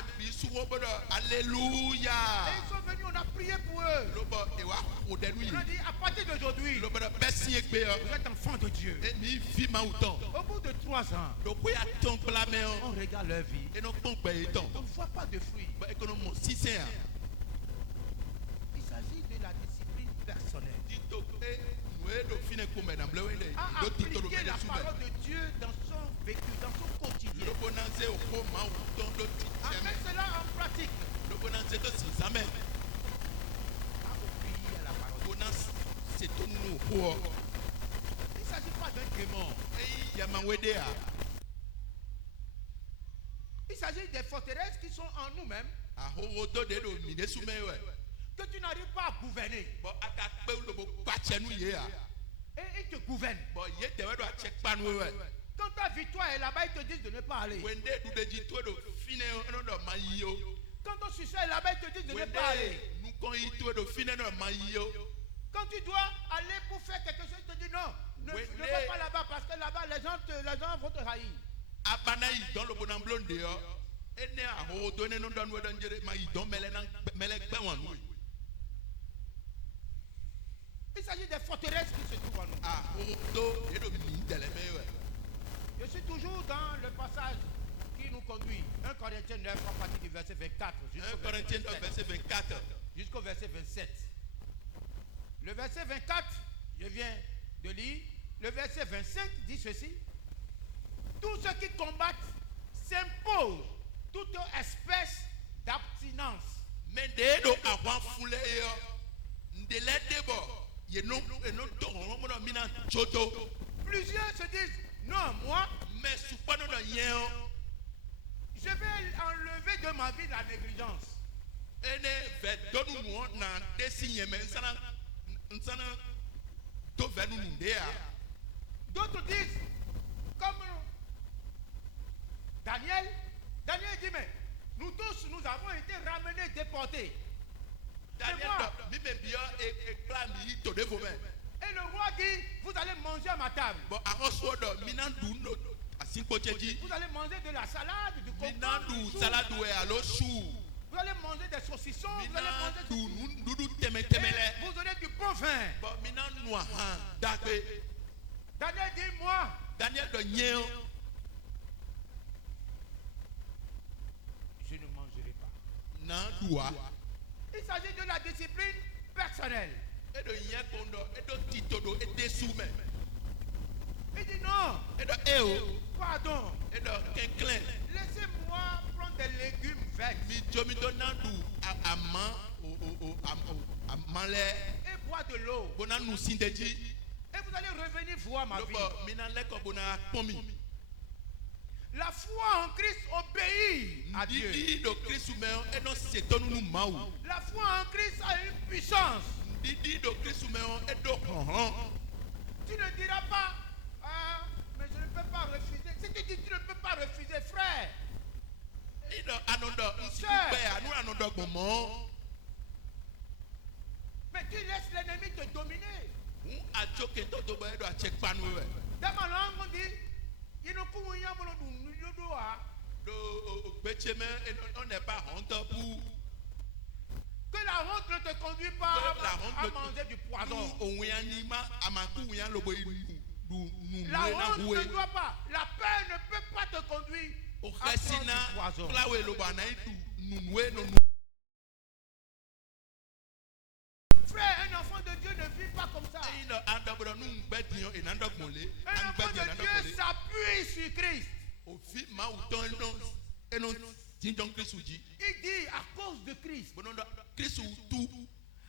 Me bi su wo bodo Et alléluia. ils sont venus, on a prié pour eux. Lo bo e wa ko de lui. On a dit à partir d'aujourd'hui, Lo bodo besi egbe o. vous êtes enfants de Dieu. E mi fi ma uton. Au bout de 3 ans, Do ko ya ton blame on o. regarde leur vie. E no pon pe iton. On ne voit pas de fruits. Ba ekonomo sisen a. Il s'agit de la discipline personnelle. Tito e noe do fine ko me na blewe le. À Do tito do appliquer me la de sume. parole de Dieu dans son vécu, dans son quotidien. Lo bonanze o ko ma uton do ti À cheme. mettre cela en pratique. Lo bonanze to si zame. À obéir à la parole. Bonanze se to nu ko. Il ne s'agit pas d'un démon. E ya ma wede a. Il s'agit des forteresses qui sont en nous-mêmes Ahowo do de do mi de sume we. que tu n'arrives pas à gouverner. Bo aka pe lo bo pa chenu ye a. Et ils te gouvernent. Bo ye de we do a check pan we. Quand ta victoire est là-bas, ils te disent de ne pas aller. Wende du de ji to do fine no do ma yi o. Quand ton succès est là-bas, ils te disent de ne pas aller. Wende nu kon yi to do fine no ma yi o. Quand tu dois aller pour faire quelque chose, ils te disent non, ne va pas là-bas parce que là-bas, les gens vont te haïr. Abana yi don lo bonan blonde yo. Ene ahowo do ne no don we don jere ma yi don mele gbe wan nu. Il s'agit des forteresses qui se trouvent en nous. Ahowo do de do mi dele me we. Je suis toujours dans le passage qui nous conduit. 1 Corinthiens 9, à partir du verset 24 1 jusqu'au Corinthiens 9 verset verset 24. jusqu'au verset 27. Le verset 24, je viens de lire. Le verset 25 dit ceci. Tous ceux qui combattent s'imposent toute espèce d'abstinence. Mais de do awan fule yo. Ndele debo. Ye no do mo no mina choto. Plusieurs se disent, non, moi, Mais supa no do yen o. je vais enlever de ma vie la négligence. Ene ve donu mo na desi yen me nsana to venu nde a. D'autres disent, comme Daniel dit, mais nous tous, nous avons été ramenés, déportés. Daniel mi me bio e plan mi to de vos mains. Et le roi dit, vous allez manger à ma table. Bon aroso do minandu no asinko cheji. Vous allez manger de la salade, du concombre, Minandu du chou. salade we alo chou. Vous allez manger des saucissons, vous allez manger Minandu nudu teme et temele. vous aurez du bon vin. Bon minandu han dakwe. Daniel dit, moi, Daniel do nyeo je ne mangerai pas. nan doa. Il s'agit de la discipline personnelle. E do yen kondo e do titodo e de soume. Il dit non, E do eo pardon, e do kenklen. laissez-moi prendre des légumes verts Mi jomi do nandu aman o amanle et boire de l'eau. bona nu sindeji. Et vous allez revenir voir ma vie. Lobo minanle ko bona pomi. La foi en Christ obéit à Dieu. Didi do Kristu me e no setonu nu mawu. La foi en Christ a une puissance. Didi do Kristu me e do honhon. Tu ne diras pas, ah, mais je ne peux pas refuser. Si tu dis tu ne peux pas refuser, frère, E do anodo nsipe anu anodo gbomo. mais tu laisses l'ennemi te dominer. Un ajoke to do be do achek panu we. Dans ma langue, on dit, il ne peut rien me donner. Do becheme on n'est pas honte pour Que la honte ne te conduit pas Que la honte à ne te- manger du poison. onyanima amaku yan lobo nu La honte na ne doit pas. La peur ne peut pas te conduire o à prendre khasina du poison. klawe lobo anai du nuwe no Frère, un enfant de Dieu ne vit pas comme ça. ino andabro nu gbedion enando mole Un enfant de Dieu s'appuie sur Christ. o fi ma uton eno tinjon Kristu ji Il dit à cause de Christ, bonondo Kristu tu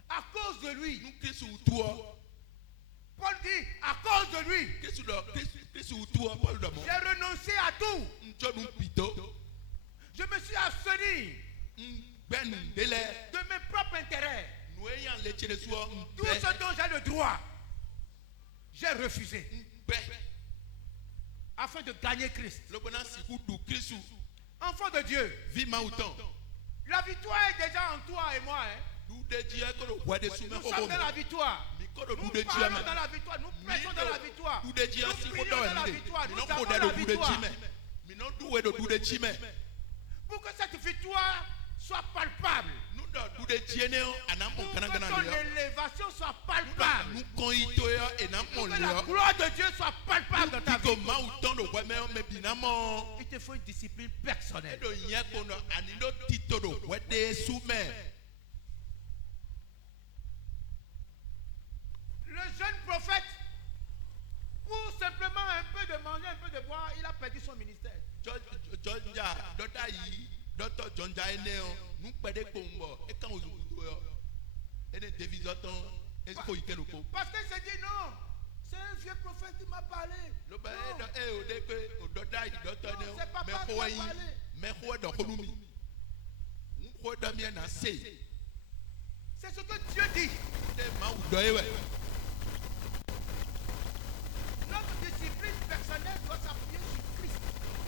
à cause de lui. nu Kristu tu o Paul dit à cause de lui, Kristu tu o Paul do mo j'ai renoncé à tout. njo nu pito Je me suis abstenu gbenu dele de mes propres intérêts. nu eyan le chere suo Tout ce dont j'ai le droit, j'ai refusé be afin de gagner Christ. lobo na siku du Kristu Enfant de Dieu, vi ma uton la victoire est déjà en toi et moi. Hein. du de ji e ko wade su me Nous sommes dans la victoire. mi ko do Nous du de ji parlons me dans la victoire. Nous prêchons dans la victoire. du de ji Nous si ko prions do dans la e victoire. mi Nous no ko avons de la do du de victoire. ji me mi no du we do du de ji me Pour que cette victoire soit palpable. nu do du de ji ne o anam Pour mo que kana ton kana le élévation soit palpable. nu kon ito yo enam Pour mo que le la o gloire de Dieu soit palpable dans ta ko vie. ma uton do we me o me bi na mo Il te faut une discipline e personnelle. do yen ko no ani do tito do we de su me Le jeune prophète, pour simplement un peu de manger, un peu de boire, il a perdu son ministère. Jonja dota yi dota jonja ene o nu pede pombo e kan ozu do yo ene David zoton e ko ikelo ko Parce qu'il s'est dit non, c'est un vieux prophète qui m'a parlé. lo ba Non. o de pe o dota yi dota ne Non, c'est o papa me qui ko a yi parlé. me ko do kolumi un ko da mi na se C'est ce que Dieu dit. de ma u do ewe Notre discipline personnelle doit s'appuyer sur Christ.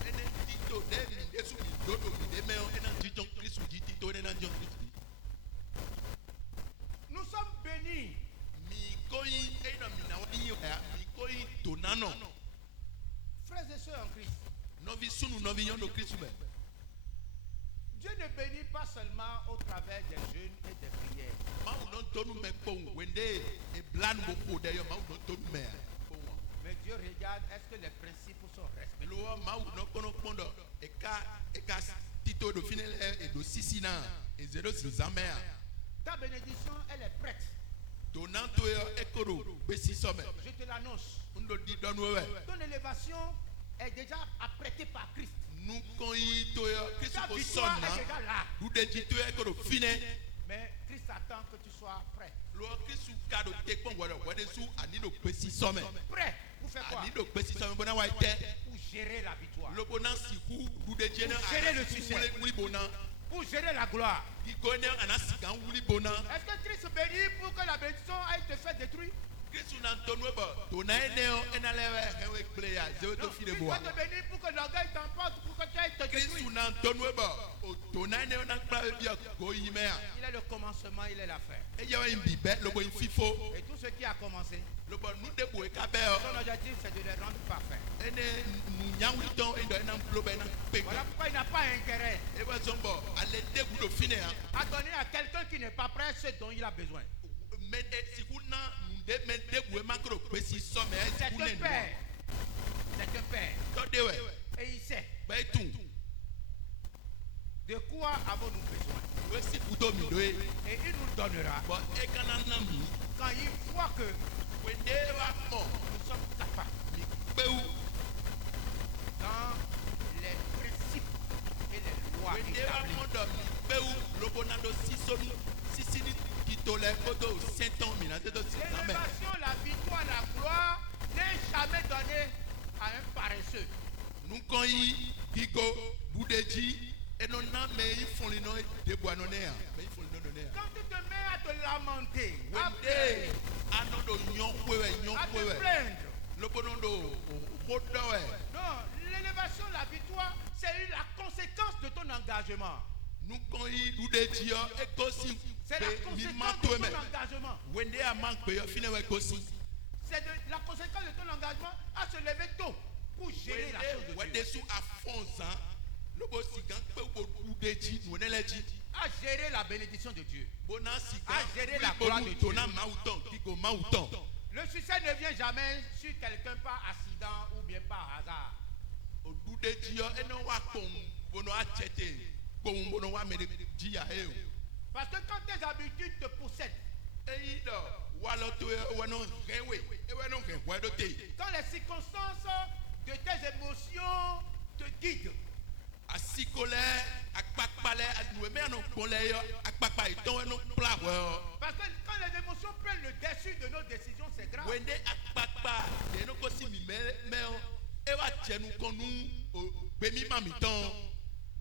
ene tito de mi de su mi do do mi de me o ena jijon Kristu ji tito ene na jijon Kristu Nous sommes bénis. mi ko yi e na mi na wa yi mi ko yi to nano Frères et sœurs en Christ, novi sunu novi yondo Kristu me Dieu ne bénit pas seulement au travers des jeûnes et des prières. Mau non tonu me pon wende e blan bo ko de yo mau non tonu me pon Mais Dieu regarde, est-ce que les principes sont respectés? lo mau no kono pondo e ka tito do finel e do sisina e zero sinzamea Ta bénédiction, elle est prête. donanto yo e koro be sisome Je te l'annonce. ndo di donu we Ton élévation est déjà apprêtée par Christ. nu kon yi to yo Kristu Ta ko victoire sonna est déjà là. du de ji to e koro fine Mais Christ attend que tu sois prêt. lo Kristu ka do te pon wede su ani do be sisome Prêt pour faire quoi? ani do be sisome bona wa te Pour gérer la victoire. lo bona siku du de jena Gérer le succès. wuli bona Pour gérer la gloire. ki ko ne anasika wuli bona Est-ce que Christ bénit pour que la bénédiction aille te faire détruire? Christ n'a ton web, ton aîné, et n'a l'air avec player, je vais te Non, filer il bois. doit te bénir pour que l'orgueil t'emporte, pour que tu ailles te Christ détruire. n'a ton web, ton aîné, n'a pas bien goïmea. Il est le commencement, il est la fin. Et il y a une bibette, le bon fifo, Et tout ce qui a commencé, le bon nous déboué cabé. son objectif c'est de les rendre parfaits. Et nous n'avons pas eu d'un problème. Voilà pourquoi il n'a pas intérêt Et voilà, son bon, allez débouler de finir. à donner à quelqu'un qui n'est pas prêt ce dont il a besoin. Mais si vous n'avez pas déboué, macro, précis, somme, C'est un père. C'est un père. Attendez, ouais. Et il sait Ben tout. de quoi avons-nous besoin. Voici pour dominer. Et il nous donnera Bon, et quand on a mis, quand il voit que when they were more, nous sommes capables dans les principes et les lois when they were établies. more done, le bonado sisoni, sisini, qui tolère podo, Saint-Tom, mina, c'est aussi sa mère. L'élévation, la victoire, la gloire n'est jamais donnée à un paresseux. Nous, quand il, Gigo, Boudeji, et non, mais ils font les noms de Boisnonner. Mais ils font les noms de Néa. Quand tu te mets à te lamenter, à When pleurer, they, anodo, nyon, à te plaindre, le bonondo, rodowe. non, l'élévation, la victoire, c'est la conséquence de ton engagement. Nous, quand il, Boudeji, et aussi, C'est la conséquence de ton engagement. when they are manqué, il finit avec aussi. C'est la conséquence de ton engagement à se lever tôt pour gérer la chose de When Dieu. they sous à fond, le boss, quand Boudeji, nous, on est là, À gérer la bénédiction de Dieu. à gérer la gloire de Dieu. Le succès ne vient jamais sur quelqu'un par accident ou bien par hasard. Parce que quand tes habitudes te possèdent, quand les circonstances de tes émotions te guident, parce que quand les émotions prennent le dessus de nos décisions, c'est grave.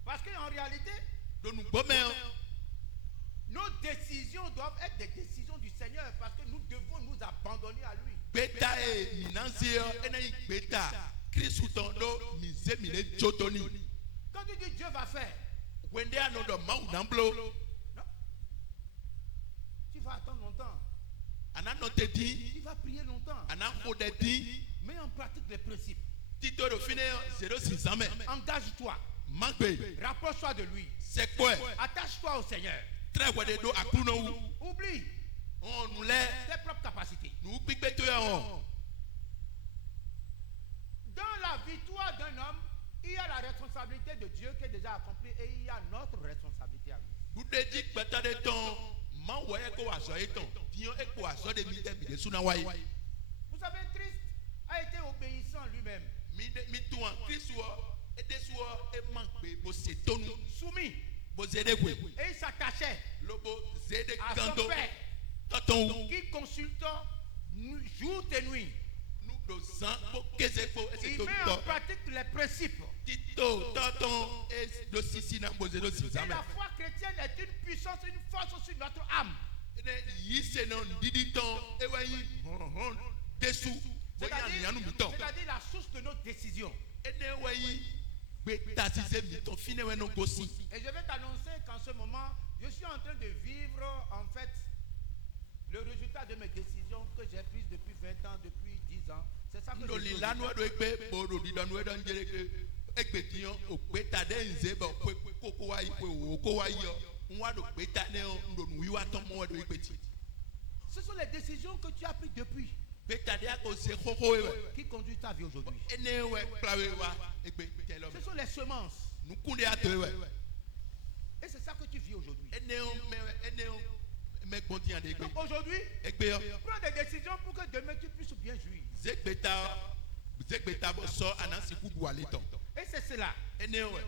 Parce qu'en réalité, nos décisions doivent être des décisions du Seigneur parce que nous devons nous abandonner à lui. Quand tu dis Dieu va faire, When they are not the mouth and blow, non, tu vas attendre longtemps, and I'm not the D, tu vas prier longtemps. and I'm for the D, Mets en pratique les principes. Tito de Fine, 06 amen. Engage-toi, Manque, rapproche-toi de lui, c'est quoi? attache-toi au Seigneur. Très quoi de dos à Kuno, Oublie on nous l'est, tes propres capacités. nous pique tout en. Dans la victoire d'un homme, il y a la responsabilité de Dieu qui est déjà accomplie et il y a notre responsabilité à nous. Vous dites que peut-être de temps, man voyait quoi à ça et temps, Dieu est quoi à ça de mille de Sunawai. Vous savez, Christ a été obéissant lui-même, Mi tout en Christ et des soirs et manque, bo c'est ton, soumis, bo zédé quoi. et il s'attachait Le bo zédé à son canto, père tonton, qui consulte jour et nuit. nous deux ans, pour que c'est faux, et c'est Il tout. met en pratique les principes. Tito, tonton, et de six ans, bo zédé 6 Et ans. la foi chrétienne est une puissance, une force sur notre âme. Yisenon diditon ewayi dessous C'est-à-dire la source de nos décisions. ewayi betasise miton finewe no gosi. Et je vais t'annoncer qu'en ce moment, je suis en train de vivre en fait le résultat de mes décisions que j'ai prises depuis 20 ans, depuis 10 ans. C'est ça que je Ndoli vis. lanu edo ekpe bodo didanu edo njereke ekpetiyon okpeta de nze ba koko wa ipe oko wa yo nwa do kpeta ne ndonu wiwa tomo edo ekpeti. Ce sont les décisions que tu as prises depuis Kpeta de ako se koko ewe qui conduisent ta vie aujourd'hui. ene we plawe wa ekpe telo. Ce sont les semences. Nukunde ato ewe Et c'est ça que tu vis aujourd'hui. ene me konti ande ekpe. Donc aujourd'hui, Ekpe yo. prends des décisions pour que demain tu puisses bien jouir. Zegbeta bo so anansi kudu aleton. Et c'est cela. Ene we.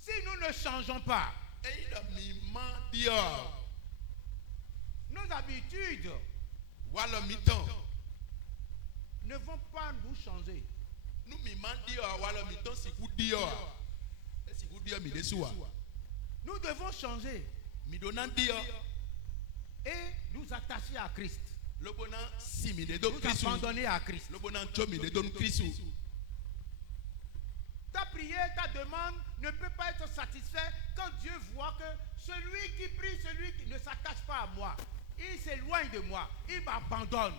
Si nous ne changeons pas Eyi do mi man dio. nos habitudes, Walo mi ton. ne vont pas nous changer. Nu mi man dio walo mi ton siku dio. Siku dio mi desuwa. Nous devons changer Mi donan dio et nous attacher à Christ. Lobona simile do nous Christ. abandonner à Christ. Lobona chomile do Christ. Ta prière, ta demande ne peut pas être satisfaite quand Dieu voit que celui qui prie, celui qui ne s'attache pas à moi, il s'éloigne de moi, il m'abandonne.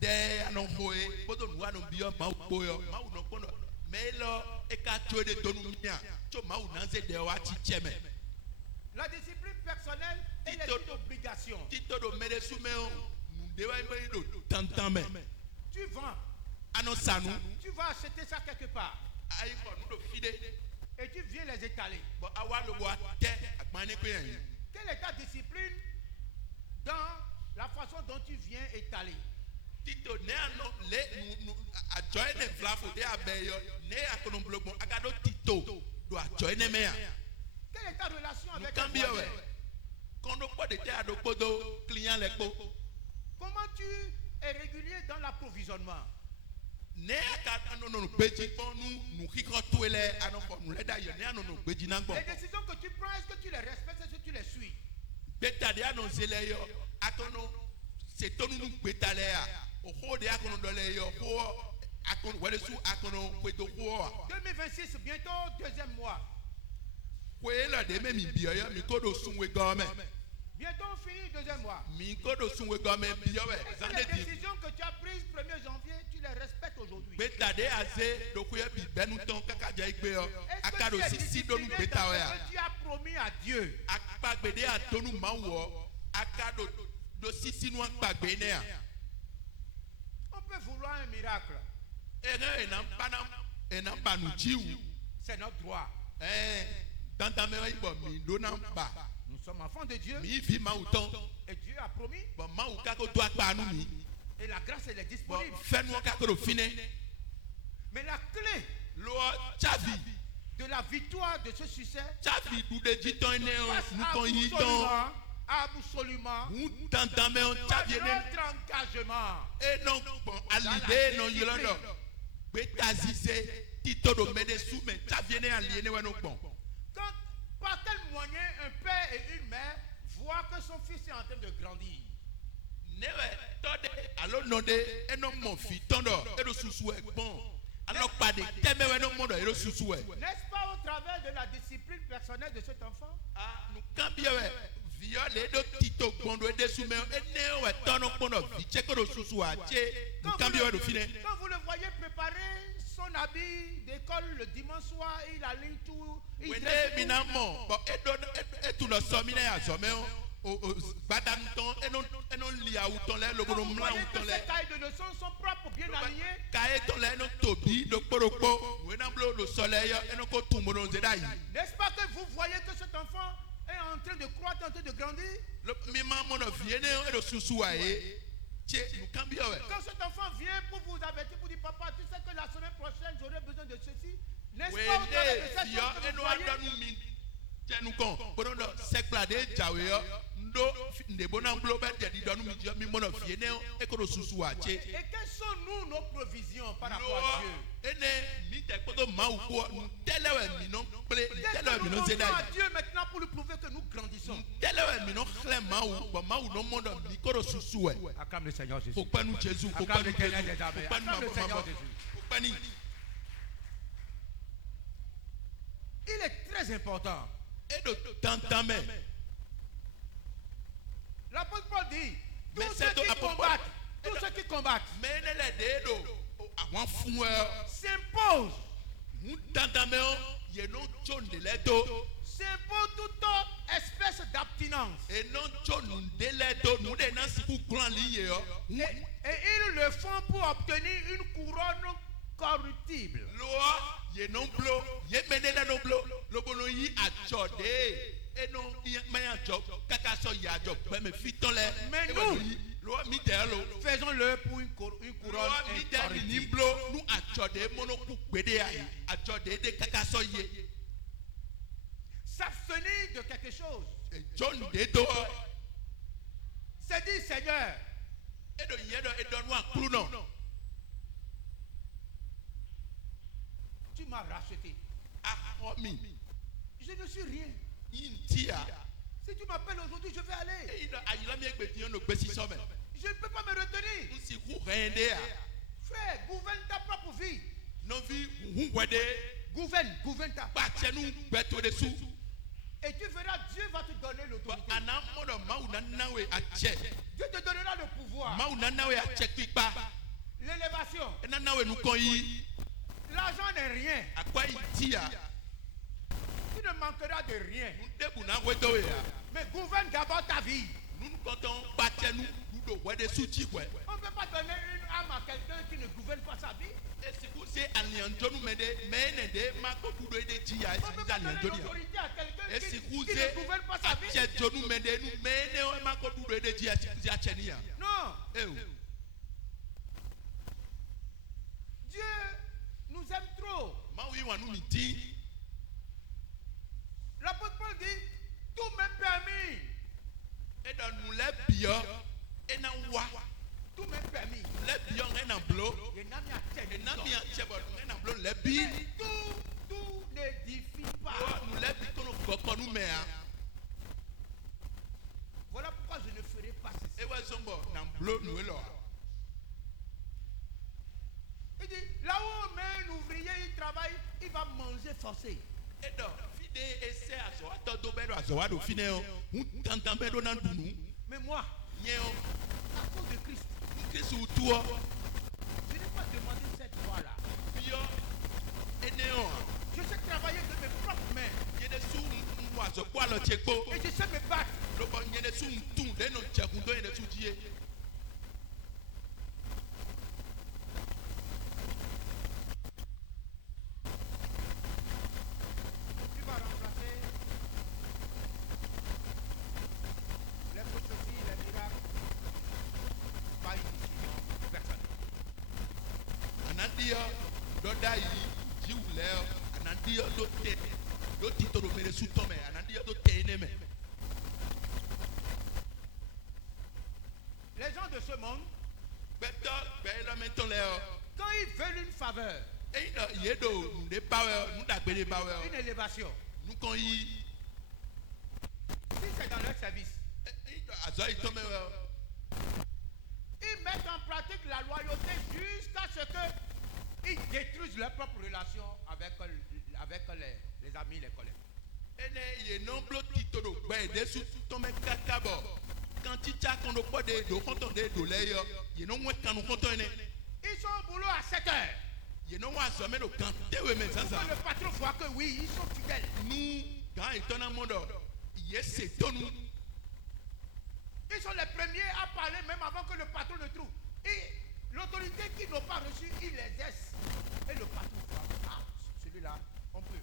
De anomboe, bodo nuano bio mau boyo, mau no kono, melo ekato de donumia, cho mau nanze de wati cheme. La discipline personnelle est une obligation. Tito do mere sumeo, dewa ibe do tantame. Tu vends, Anosanu, tu vas acheter ça quelque part ayi ko nu do fide, et tu viens les étaler. bo awalo bo te agbane ko yen. Quelle est ta discipline dans la façon dont tu viens étaler? Tito ne ano le nu ajoy ne flafo de abeyo, ne akono blogbon akado tito do ajoy ne meya. Quelle est ta relation avec Quand le bien voisin? quand on peut de ado podo client les po. Comment tu es régulier dans l'approvisionnement? Ne aka no beji pon nu kiko toele anoko nu le da yo ne ano no beji na gbo. Les décisions que tu prends, est-ce que tu les respectes, est-ce que tu les suis? Beta de ano zele yo akono se tonu nu beta le a o ho de akono do le yo ho akono wele su akono kweto ho 2026, bientôt deuxième mois. kwela de me mi bio yo mi kodo sunwe gome Bientôt on finit deuxième mois. mi kodo sunwe gome bio we Est-ce que zande les di décisions que tu as prises 1er janvier, tu les respectes aujourd'hui? beta de aze do kuye bi benu ton kaka ja igbe yo Est-ce akado que tu es sisi do nu discipliné beta dans we ce a que tu as promis à Dieu? akpagbede atonu mawo akado do sisi nu akpagbe ne a On peut vouloir un miracle. ere enam panu jiwu C'est notre droit. tanta me ibo mi do na pa Nous sommes enfants de Dieu mi fi ma uton et Dieu a promis bo ma u ka ko do apa nu mi et la grâce elle est bo disponible. fenu ka ko do fine Mais la clé lo chavi de la victoire de ce succès chavi du de jiton ne o passe nu ton yi ton absolument un tanta me on par chavi ne notre engagement. e no bon alide no yolodo pe tazise tito do mede su me chavi ne aliene we no pon. Quand, par quel moyen un père et une mère voient que son fils est en train de grandir? Newe tode alo node eno mo fi tondo edo susu e gbon alo pade temewe no modo edo susu e N'est-ce pas au travers de la discipline personnelle de cet enfant? nu kambiewe viole do tito gbondo ede sume enewe tono gbondo vi cheko do susu a che nu kambiewe do fine Quand vous le voyez préparer son habit d'école le dimanche soir, il aligne tout, il wene dresse tout. mina mo bo edo etu no so mi na ya so me o gbadanu ton eno li awuton le Quand logodo vous mla voyez que awuton le ces tailles de leçons sont propres, bien alignées, kaye ton le eno tobi do kporokpo wena blo do soleil eno ko tumono zeda yi n'est-ce pas que vous voyez que cet enfant est en train de croître, en train de grandir? mi ma mo no viene edo susu a e che nu kambiewe Quand cet enfant vient pour vous avertir, pour dire papa, tu sais que la semaine prochaine j'aurai besoin de ceci, n'est-ce pas au travers de cette wele yo chose que vous eno voyez? adanu mi tenu kon bono do sekplade jawe yo ndo ndebo na blo be de donu mi jo mi mo no viene e ko do susu a che Et quelles sont nous nos provisions par rapport à Dieu? ene mi te ko do ma u ko telewe mi no ple Qu'est-ce telewe que mi nous no demandons zeda à Dieu maintenant pour lui prouver que nous grandissons? telewe mi no khle ma u bo ma u no mo do mi ko do susu e Acclame le Seigneur Jésus. faut pas nous Jésus faut pas nous Jésus faut pas nous faut pas nous Il est très important. et de tantame L'apôtre Paul dit, Mais tous c'est ceux qui apôtre combattent, Paul. tous ceux qui combattent mais ne le de do àwọn fún s'imposent, un tantame ye no chon de leto s'imposent toute espèce d'abstinence. et non chon de leto nous de na siku grand lié Et ils le font pour obtenir une couronne corruptible. loi ye non blo ye mene na no blo lo bono yi ajode et non mais ajo kaka so ya ajo pe me fiton le Mais nous, loi mi de lo faisons-le pour une couronne loi mi de ni incorruptible. blo nous ajode mono ku gbede ayi ajode de kaka so ye S'abstenir de quelque chose, et John de do c'est dire Seigneur, et do ye do et do no akuru no tu m'as racheté. mi Je ne suis rien. intia Si tu m'appelles aujourd'hui, je vais aller. e ino ayila mi egbe ti no gbe si so me Je ne peux pas me retenir. nsi ku rende a Frère, gouverne ta propre vie. novi hu wede Gouverne ta. batsenu beto de su Et tu verras, Dieu va te donner l'autorité. ana modo mau nanawe ache Dieu te donnera le pouvoir. mau nanawe ache pipa L'élévation. nanawe nukoyi L'argent n'est rien. akwa itia Tu ne manqueras de rien. ndebu na wedo ya Mais gouverne d'abord ta vie. nous konton batsenu do wede su chikwe On ne peut pas donner une âme à quelqu'un qui ne gouverne pas sa vie. esiku se alianjonu mede menede mako kudo ede chia On ne peut esiku pas donner alianjoni l'autorité à quelqu'un esiku qui ne gouverne pas sa vie. se ache jonu mede nu mene mako kudo ede chia esiku se ache niya Non. ewu Dieu nous aime trop. mawu yi wanu miti L'apôtre Paul dit, tout m'est permis. edo nu le biɔ ena wa Tout m'est permis. le biɔ ena blo Il n'a mis à terre. ena mi atse bɔ ena blo le bi Mais tout n'édifie pas. nu le bi kono kɔkɔ nu mea Voilà pourquoi je ne ferai pas ceci. ewa zɔnbɔ na blo nu elɔ Il dit, là où un ouvrier il travaille, il va manger forcé. edo fi de ese azɔ atɔ do bɛ do azɔ wa do fi ne o ŋu tantan bɛ do na dunu Mais moi, nye o à cause de Christ, kristu tuɔ je n'ai pas demandé cette voie-là. biɔ ene o Je sais travailler de mes propres mains. nye de su ŋu azɔ kpɔ alɔ tse kpo Et je sais me battre. lobɔ nye de su ŋutu de no tsɛkun do nye de su die. Tu vas remplacer les prophéties, les miracles par une décision personnelle. Anadiɔ dɔ da yi dziwu lɛ anadiɔ do te do ti to do me de su tɔ mɛ anadiɔ do te ne mɛ Les gens de ce monde, gbɛtɔ gbɛlɔmɛtɔ lɛ ɔ quand ils veulent une faveur, eyi dɔ ye do nu de ba wɛ nu dagbe de ba wɛ une élévation, nukɔ yi si c'est dans leur service, eyi dɔ azɔ yi tɔ mɛ wɛ ils mettent en pratique la loyauté jusqu'à ce qu'ils détruisent leur propre relation avec les amis, les collègues. ene ye nɔblo ti to do gbɛ de su tɔ mɛ kaka bɔ kantitsa kɔnɔ kpɔ de do kɔntɔn de do lɛ yɔ ye nɔ ŋue kanu kɔntɔn yi nɛ Ils sont au boulot à 7 heures. ye nɔ wa zɔ mɛ do kan tewe mɛ Quand sisan. le patron voit que oui, ils sont fidèles. Nu gã yi tɔna mɔ dɔ ye se tɔnu Ils sont les premiers à parler même avant que le patron ne trouve. Et l'autorité qu'ils n'ont pas reçue, ils les exercent. Et le patron voit, ah, celui-là, on peut.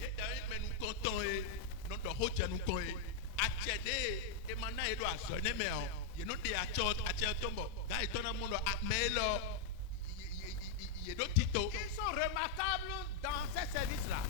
ye da yi mɛ nu kɔntɔn ye nɔdɔ ho dze nu kɔn ye atsɛ de ema na ye do azɔ ne mɛ o ye no de atsɛ tɔnbɔ gã yi tɔna mɔ dɔ amɛ lɔ ye do tito Ils sont remarquables dans ces services-là.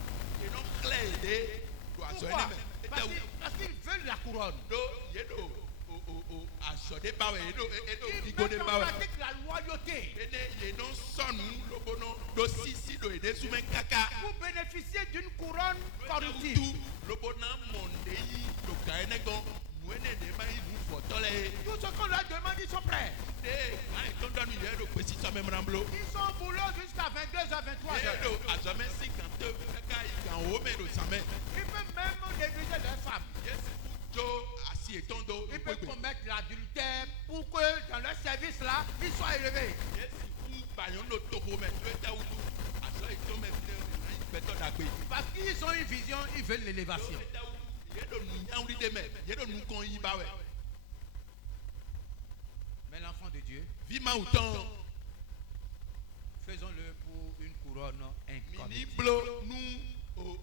ye no xlɛ ye de do azɔ Pourquoi? ne mɛ Parce qu'ils veulent la couronne. do ye do o azɔ de ba wɛ ye do Ils digo de mettent ba en wɛ pratique la loyauté ene ye no sɔnu lobono do sisi do ye de sumɛ kaka. pour bénéficier d'une couronne corruptible. Tu lobona monde yi lo ka ene gan nuene de ma yi nu fɔtɔ lɛ Tout ce qu'on leur demande, ils sont prêts. de ayi tɔn dɔnu yɛ do pesi sɔmɛ mìíràn bolo Ils sont au boulot jusqu'à 22h, 23h. yɛ do azɔmɛ si kan to kaka yi kan o mɛ do samɛ Ils peuvent même négliger leurs femmes. yɛsi dzo asi etɔn do Ils peuvent gbegbe commettre l'adultère pour que dans leur service là, ils soient élevés. yɛsi ku bayan do toho mɛ do eta wutu azɔ etɔn mɛ fi ne ayi gbɛtɔ dagbe Parce qu'ils ont une vision, ils veulent l'élévation. yɛ do nu nyawuli de mɛ yɛ do nu kɔn yi ba wɛ Mais l'enfant de Dieu, vi ma wutɔn faisons-le pour une couronne mini incorruptible. blo nu o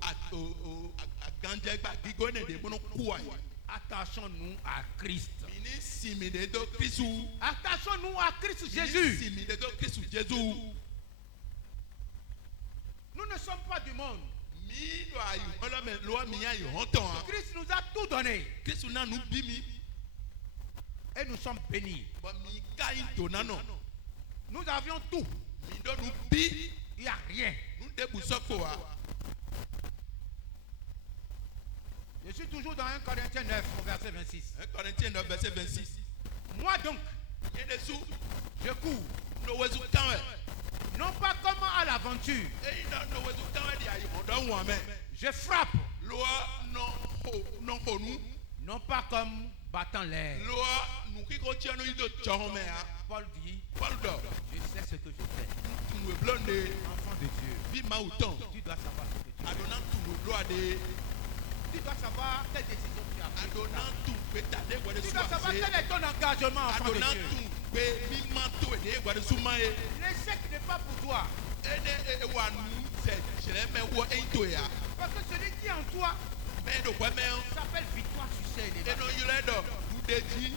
aganjɛ gba gigo ne de bono kuwa yi. Attachons-nous à Christ. Mini simi de do Kristu. Attachons-nous à Christ Mini Jésus. simi de do Kristu Jésus. Nous ne sommes pas du monde. Mi lo ayi ọlọmọ lo mi ayi hàn tán. Christ nous a tout donné. Kristu náà nu bí mi. Et nous sommes bénis. Bọ̀ mi ká yín tó nánà. Nous avions tout. Mi dọ́nu bí. Il n'y a rien. Nu débu sọ́kò wa. Je suis toujours dans 1 Corinthiens 9, au verset 26. 1 Corinthiens 9 verset 26. Moi donc, Yenesu Je cours. no wezu kanwe. Non pas comme à l'aventure. Eyi no wezu kanwe di ayi modo wame. Je frappe. Loa no honu. Non pas comme battant l'air. Loa nukiko tiano ido chome a. Paul dit, Paldo. je sais ce que je fais. Tunwe blonde. Enfant de Dieu. Bi mauton. Tu dois savoir ce que tu fais. Adona tunwe loa de. Tu dois savoir quelle décision tu as prise. Adona tu betade wade Tu dois savoir suase. quel est ton engagement, enfant de Adona Dieu. tu be mi manto de wade sumaye. L'échec n'est pas pour toi. Ene wa nu se cheleme wo ento ya. Parce que celui qui est en toi Me do kwa me. s'appelle victoire sur scène. Eno yuledo nu deji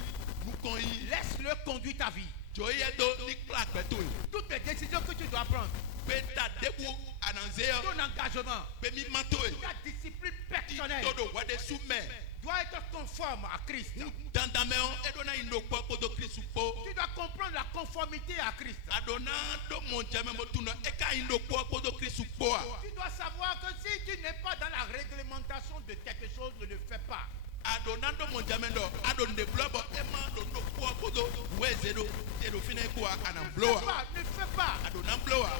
nu konyi. Laisse-le conduire ta vie. Joye do ni claque beto. Toutes les décisions que tu dois prendre. Beta debu ananzeo. Ton engagement. Be mi manto. Ta discipline personnelle Todo wade sume. doit être conforme à Christ. Dandameo edona indo kwa kodo Kristu po. Tu dois comprendre la conformité à Christ. Adona do monjame motuno eka indo kwa kodo Kristu po. Tu dois savoir que si tu n'es pas dans la réglementation de quelque chose, ne le fais pas. Adona do monjame do adon de blobo ema do no kwa kodo wezedo edo fine kwa anam bloa. Ne fais pas. Adona bloa.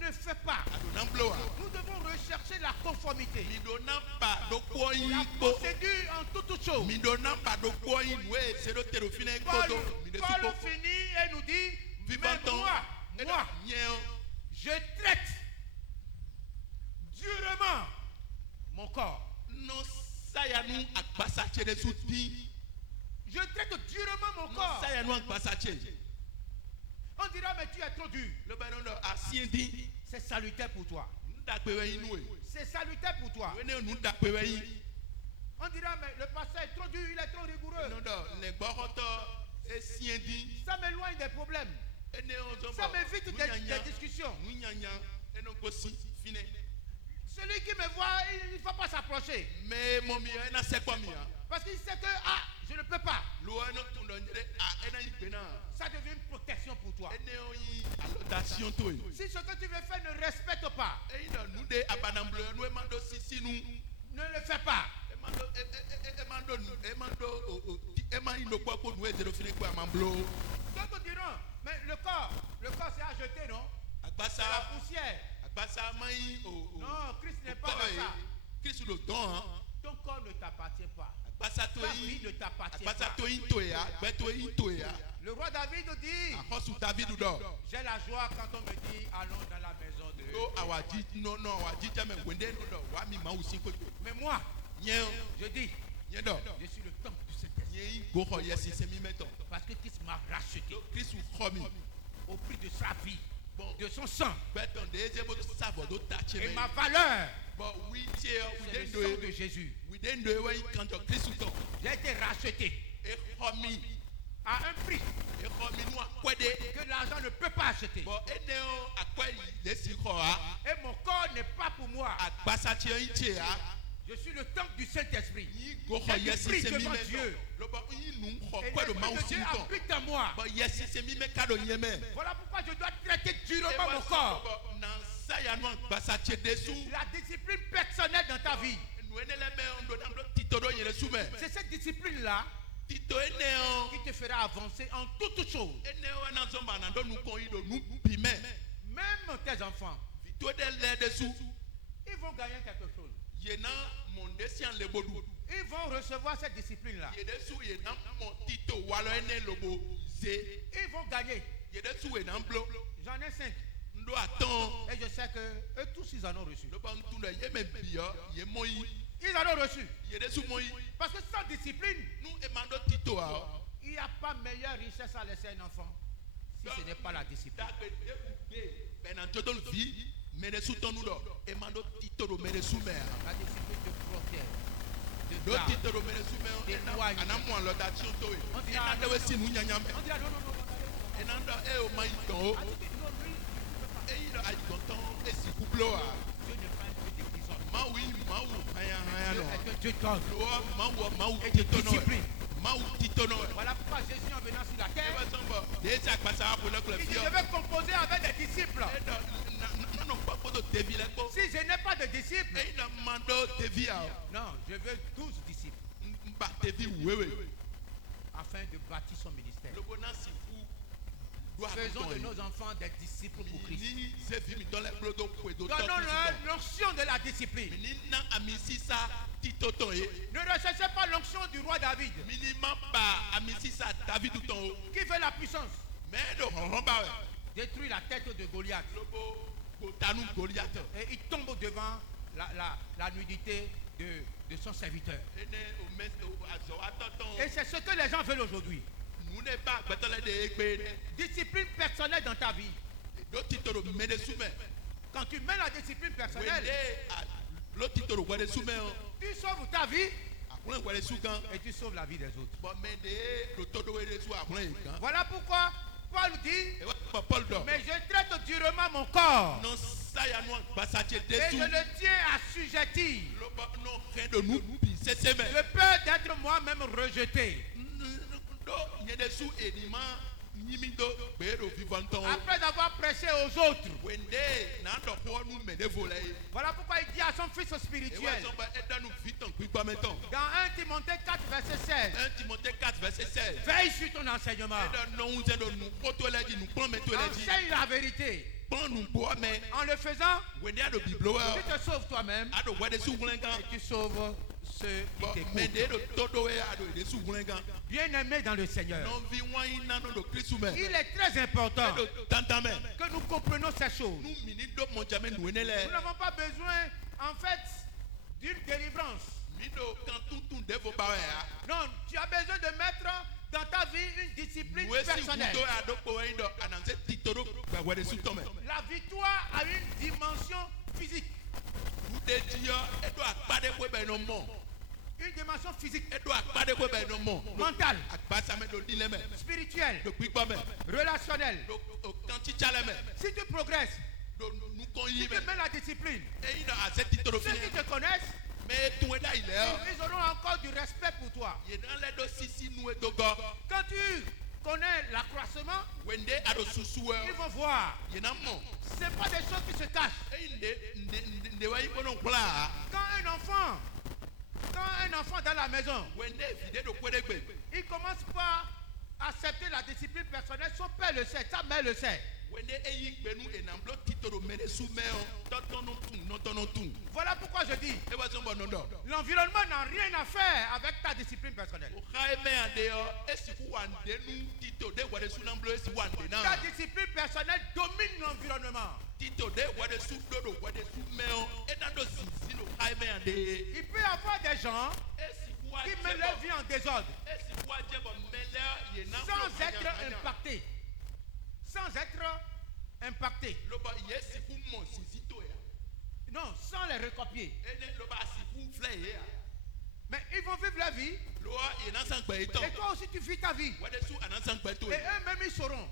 Ne fais pas. Adona bloa. Nous devons rechercher la conformité. Midona pa do kwa La yipo. procédure en toutes choses. Midona pa do kwa yinwe zedo tedo fine Paul, kodo. Midesu Paul po. finit et nous dit, mais Vivanton. moi, je traite durement mon corps. No sayanu agbasa chere suti. Je traite durement mon No corps. sayanu agbasa chere. On dira, mais tu es trop dur. Le banon do asiendi. C'est salutaire pour toi. Nda pewe inwe. C'est salutaire pour toi. Wene nda pewe yin. On dira, mais le pasteur est trop dur, il est trop rigoureux. Non do le gboroto esiendi. Ça m'éloigne des problèmes. Ene ozombo. Ça m'évite des discussions. Munyanya eno kosi fine. Celui qui me voit, il ne faut pas s'approcher. Me momi ena sekwa mi a. Parce qu'il sait que, ah, je ne peux pas. Lo eno tundo njere a ena yipena. Ça devient une protection pour toi. Ene oyi alodation to yi. Si ce que tu veux faire ne respecte pas, Eyi no nude abanamblo no emando sisinu. ne le fais pas. Ema indo kwa ko nuwe zero fine kwa mamblo. D'autres diront, mais le corps c'est à jeter, non? Agbasa C'est la poussière. agbasa mai o. Non, Christ n'est pas dans ça. Kristu lo don han. Ton corps ne t'appartient pas. Agbasa to Ta vie yi. ne t'appartient Agbasa pas. to yi to ya, gbe to yi to ya. Le roi David nous dit, Ahosu David do. j'ai la joie quand on me dit, allons dans la maison de No awaji no awaji jame wende no do wa mi ma usin ko. Mais moi, Yen je dis, yen do. je suis le temple du Saint-Esprit. Yen go ho yesi se mi meton. Parce que Christ m'a racheté Kristu kho mi. au prix de sa vie, de son sang. Beton de eze bo savo do tache Et me. ma valeur, But we cheer we c'est le den sang do de Jésus. we den do when kanto Kristu ton. J'ai été racheté E kho mi. à un prix E kho mi nu akwede. que l'argent ne peut pas acheter. But ene o akwe lesi kho a. Et mon corps n'est pas pour moi. Agbasa che yin che a. Je suis le temple du Saint-Esprit. Yi go ho J'ai du yesi prix se mi devant meton. Dieu. Lo ba yin nu kho Et kwa do ma l'Esprit de Dieu usin ton. habite en moi. But yesi se mi me kado yeme. Voilà pourquoi je dois traiter durement mon corps. Na saya nu agbasa che desu. La discipline personnelle dans ta vie. Nu ene le me ndo na ndo titodo yele sume. C'est cette discipline-là Tito ene o. qui te fera avancer en toutes choses. Ene o na zomba na ndo nu kon yi do nu pime. Même tes enfants, Vito de le desu. ils vont gagner quelque chose. Yena monde sian le bodu. Ils vont recevoir cette discipline-là. Yedesu yena mon tito walo ene lobo ze. Ils vont gagner. Yedesu yena blo. J'en ai 5. Ndo aton. Et je sais que eux tous, ils en ont reçu. Lo ba ntu na yeme biyo ye moyi. Ils en ont reçu. Yedesu moyi. Parce que sans discipline, Nu emando tito a. il n'y a pas meilleure richesse à laisser un enfant si ce n'est pas la discipline. Dagbe de benanto do vi meresu tonu do. Emando tito do meresu me. La discipline te protège. Do tito do meresu me. Témoigne. Anamu alodation to e. On dira, Ena dewe sinu nyanya me. on dira non, non, non, non, non. Enando e o mai ton o. Ah, tu dis, non, lui, Eyi do ajigontan esi kublo a. Dieu n'est pas un Dieu de prison. Maui haya haya Dieu no. est un Dieu d'ordre. Mau Et de titono. discipline. Mau titono. Voilà pourquoi Jésus en venant sur la terre, Eba sombo. Desa kpasa apo le il dit, klefio. je vais composer avec des disciples. No papa do devi le ko. Si je n'ai pas de disciples, Eyi na mando devi a. non, je veux 12 disciples Mba devi wewe. afin de bâtir son ministère. Lobo na sifu Faisons de nos enfants des disciples pour Christ. Donnons-leur l'onction de la discipline. Ne recherchez pas l'onction du roi David qui veut la puissance. Détruit la tête de Goliath. Et il tombe devant la nudité de son serviteur. Et c'est ce que les gens veulent aujourd'hui. Discipline personnelle dans ta vie. Quand tu mets la discipline personnelle, tu sauves ta vie et tu sauves la vie des autres. Voilà pourquoi Paul dit, mais je traite durement mon corps et je le tiens assujetti. Je peux d'être moi-même rejeté. Après avoir prêché aux autres. Voilà pourquoi il dit à son fils spirituel dans 1 Timothée 4 verset 16, veille sur ton enseignement, enseigne la vérité. En le faisant, tu te sauves toi-même et tu sauves ceux qui t'écoutent. Bien-aimés dans le Seigneur, il est très important que nous comprenions ces choses. Nous n'avons pas besoin, en fait, d'une délivrance. Non, tu as besoin de mettre dans ta vie une discipline personnelle. La victoire a une dimension physique. Une dimension physique, mentale, spirituelle, relationnelle. Si tu progresses, si tu mets la discipline, ceux qui te connaissent, ils auront encore du respect pour toi. Quand tu connais l'accroissement, ils vont voir. Ce n'est pas des choses qui se cachent. Quand un enfant dans la maison, il commence par accepter la discipline personnelle, son père le sait, sa mère le sait. Voilà pourquoi je dis, l'environnement n'a rien à faire avec ta discipline personnelle. Ta discipline personnelle domine l'environnement. Il peut y avoir des gens qui mettent leur vie en désordre sans être impactés. Non, sans les recopier. Mais ils vont vivre la vie. Et toi aussi tu vis ta vie. Et eux-mêmes ils sauront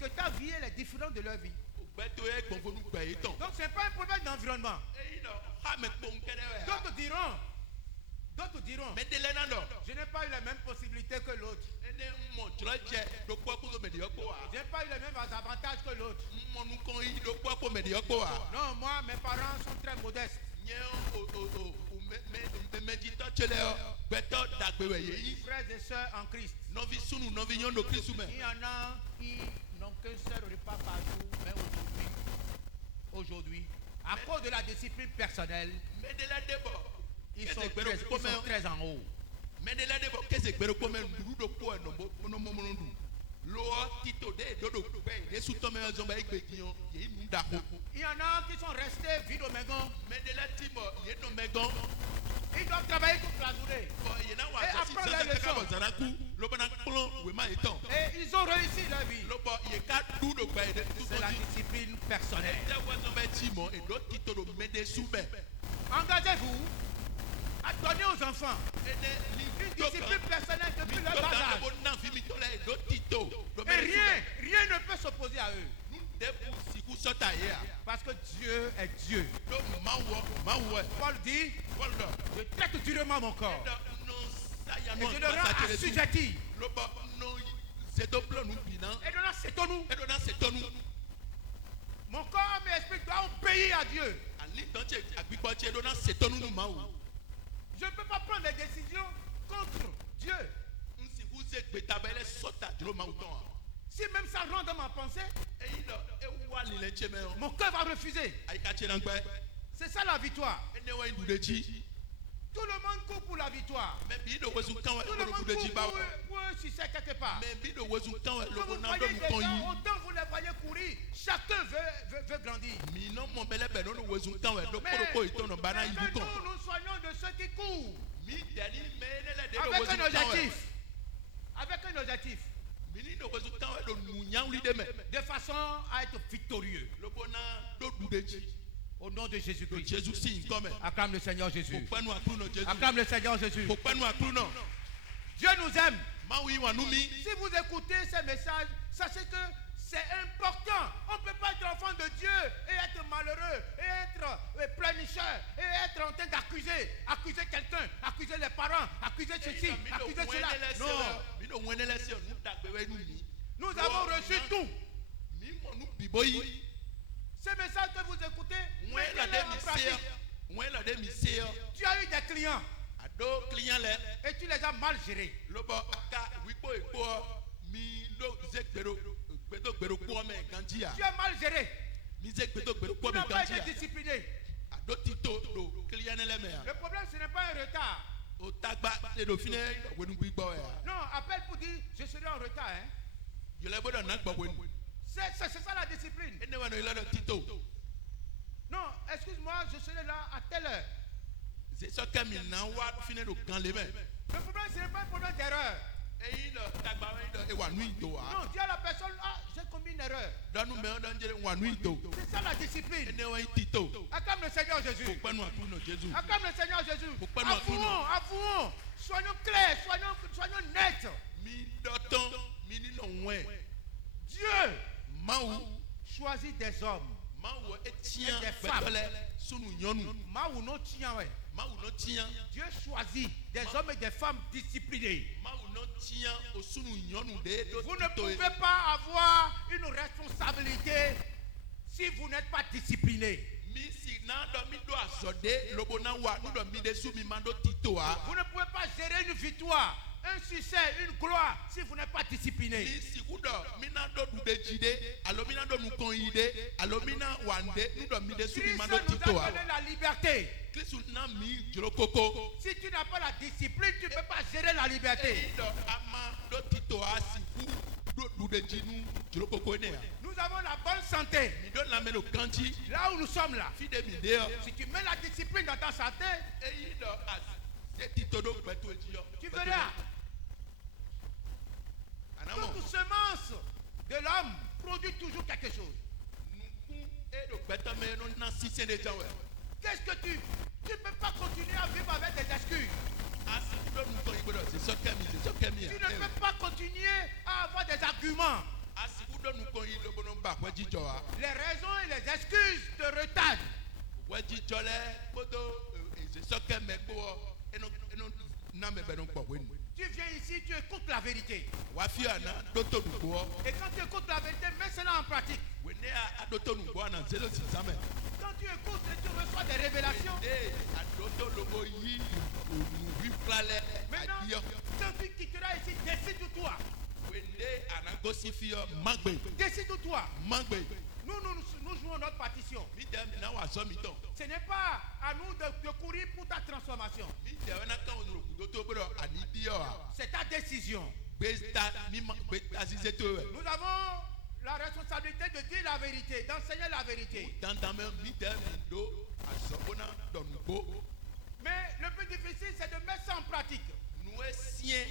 que ta vie elle est différente de leur vie. Donc ce n'est pas un problème d'environnement. D'autres diront, je n'ai pas eu les mêmes possibilités que l'autre. Je n'ai pas eu les mêmes avantages que l'autre. Non, moi, mes parents sont très modestes. Frères et sœurs en Christ. Il y en a qui n'ont qu'un seul repas par jour, mais aujourd'hui, à cause de la discipline personnelle, ils sont très en haut. Il y en a qui sont restés vides au mégon. Ils doivent travailler toute la journée et apprendre la leçon. Et ils ont réussi leur vie. C'est la discipline personnelle. Engagez-vous à donner aux enfants une discipline personnelle depuis leur bas âge. Et rien ne peut s'opposer à eux. Parce que Dieu est Dieu. Paul dit, je traite durement mon corps et je le rends assujetti. Et donnant mon corps et mon esprit doivent obéir à Dieu. Je ne peux pas prendre des décisions contre Dieu. Si même ça rentre dans ma pensée, eyi dɔ ewa ni le tse mɛ o. mon cœur va refuser. ayi ka tse na gbɛ. C'est ça la victoire. ene wa yi du de tsi. Tout le monde court pour la victoire. mɛ bi do wosu kan wɛ Tout le ko monde du de tsi ba court wo. pour un succès quelque part. mɛ bi do wosu kan wɛ Que lobo vous na voyez do des nu kɔn gens, yi. autant vous les voyez courir, chacun veut grandir. mi nɔ mɔ bɛlɛ bɛ n'olu wosu kan wɛ do Mais, koro ko itɔnɔ bana yi mais du que kɔn. nous soignons de ceux qui courent mi dɛni mɛ ne lɛ de do avec wosu un kan wɛ. objectif. Avec un objectif. mi ni do wosu kan wɛ do nu nyawuli de mɛ. De façon à être victorieux. lobo na do du de tsi. Au nom de do Jésus-Christ. jesu si nkɔ mɛ. Acclame le Seigneur kò Jésus. pɛnu akuru nɔ jesu. Acclame le Seigneur Jésus. kò pɛnu akuru nɔ. Dieu nous aime. mawu yi wa nu mi. Si vous écoutez ces messages, sachez que c'est important. On ne peut pas être enfant de Dieu et être malheureux, et être pleurnicheur, et être en train d'accuser quelqu'un, accuser les parents, accuser ceci, accuser cela. Non. mi do ŋwɛnɛ lɛ se o nu dagbe wɛ nu mi. Nous avons reçu tout. mi mɔ nu bibo yi. Ces messages que vous écoutez, ŋwɛ la mettez-les de en mi se pratique. yɔ. ŋwɛ la de mi se yɔ. Tu as eu des clients a do client lɛ. et tu les as mal gérés. lobɔ aka wikpo ekpo mi do ze gbero kpɔ mɛ ganti ya. Tu as mal géré. mi ze gbero Tu kpɔ n'as mɛ pas ganti été ya. discipliné. a do tito do client lɛ mɛ ya. Le problème, ce n'est pas un retard. o tagba le do fi ne wenu gbigbɔ ya. Non, appelle pour dire, je serai en retard. Hein. yɛlɛ gbɔdɔ na gbɔ wenu. C'est ça la discipline. ene wa no ilɛ dɔ tito. Non, excuse-moi, je serai là à telle heure. sɔkɛ mi na wa fi ne do kan le mɛ. Le problème, ce n'est pas un problème d'erreur. eyi dɔ tagba wɛ dɔ ewa nu yi do wa. Non, dis à la personne, ah, j'ai commis une erreur. dɔnu mɛ dɔ njɛ wa nu yi do. C'est ça la discipline. ene wa yi tito. Acclame le Seigneur kò Jésus. pɛnu akuru nɔ jesu. Acclame le Seigneur Jésus. Faut pas nous attendre. Avouons. Soyons clairs, soyons nets. mi dɔ tɔn mi ni nɔ ŋwɛ. Dieu mawu choisit des hommes. mawu Et etiɲɛ des femmes. gbɛtɔlɛ sunu nyɔnu. Maou non tient, ouais. mawu nɔ tiɲɛ. Dieu choisit des hommes et des femmes disciplinés. mawu nɔ tiɲɛ o sunu nyɔnu de do Vous ne tito ye. pouvez pas avoir une responsabilité si vous n'êtes pas discipliné. mi si na dɔ mi do azɔ de lobo na wa nu dɔ mi de su mi ma do tito wa. Vous ne pouvez pas gérer une victoire, un succès, une gloire si vous n'êtes pas discipliné. mi si ku dɔ mi na do du de dzi de alo mi na do nukɔn yi de alo mi na wa de nu dɔ mi de su mi Christ ma nous do tito a wa. donné la liberté. kristu na mi dzro koko. Si tu n'as pas la discipline, tu ne peux pas gérer la liberté. eyi dɔ ama do tito a si ku do du de dzi nu dzro koko ne ya. Nous avons la bonne santé. mi do lamɛ do kanti Là où nous sommes là. fi de mi de yɔ. Si tu mets la discipline dans ta santé, eyi dɔ a se tito do gbɛto edzi yɔ. tu verras. anamɔ Toute semence de l'homme produit toujours quelque chose. nukun e do gbɛtɔ mɛ no na sise de jɛ wɛ. Qu'est-ce que tu ne peux pas continuer à vivre avec des excuses. asi do nukɔn yi gbɛdɔ se sɔkɛ mi Tu ya. ne peux pas continuer à avoir des arguments. asi do nukɔn yi lobo no ba wɛ dzidzɔ wa. Les raisons et les excuses te retardent. wɛ dzidzɔ lɛ kpoto eze sɔkɛ mɛ kpɔ eno na mɛ bɛ no gbɔ wɛ nu. Tu viens ici, tu écoutes la vérité. wa fi ana do to nukpɔ. Et quand tu écoutes la vérité, mets cela en pratique. wene a do to nukpɔ na zelo si samɛ. Quand tu écoutes et tu reçois des révélations, wene a do to lobo yi onuwi fila lɛ maintenant, adiyɔ. celui qui quittera ici, décide-toi. wene anagosi fi yɔ magbe Décide-toi. magbe. Nous jouons notre partition. mi dɛ mi na wa sɔ mi tɔn. Ce n'est pas à nous de courir pour ta transformation. mi dɛ wɛna kan wolo kudo to gbɛdɔ ani diyɔ wa. C'est ta décision. gbɛta mi ma gbɛta sise to yɛ. Nous avons la responsabilité de dire la vérité, d'enseigner la vérité. dantamɛ mi dɛ mi do azɔbona dɔnugbo. Mais le plus difficile, c'est de mettre ça en pratique. nuwe siɛ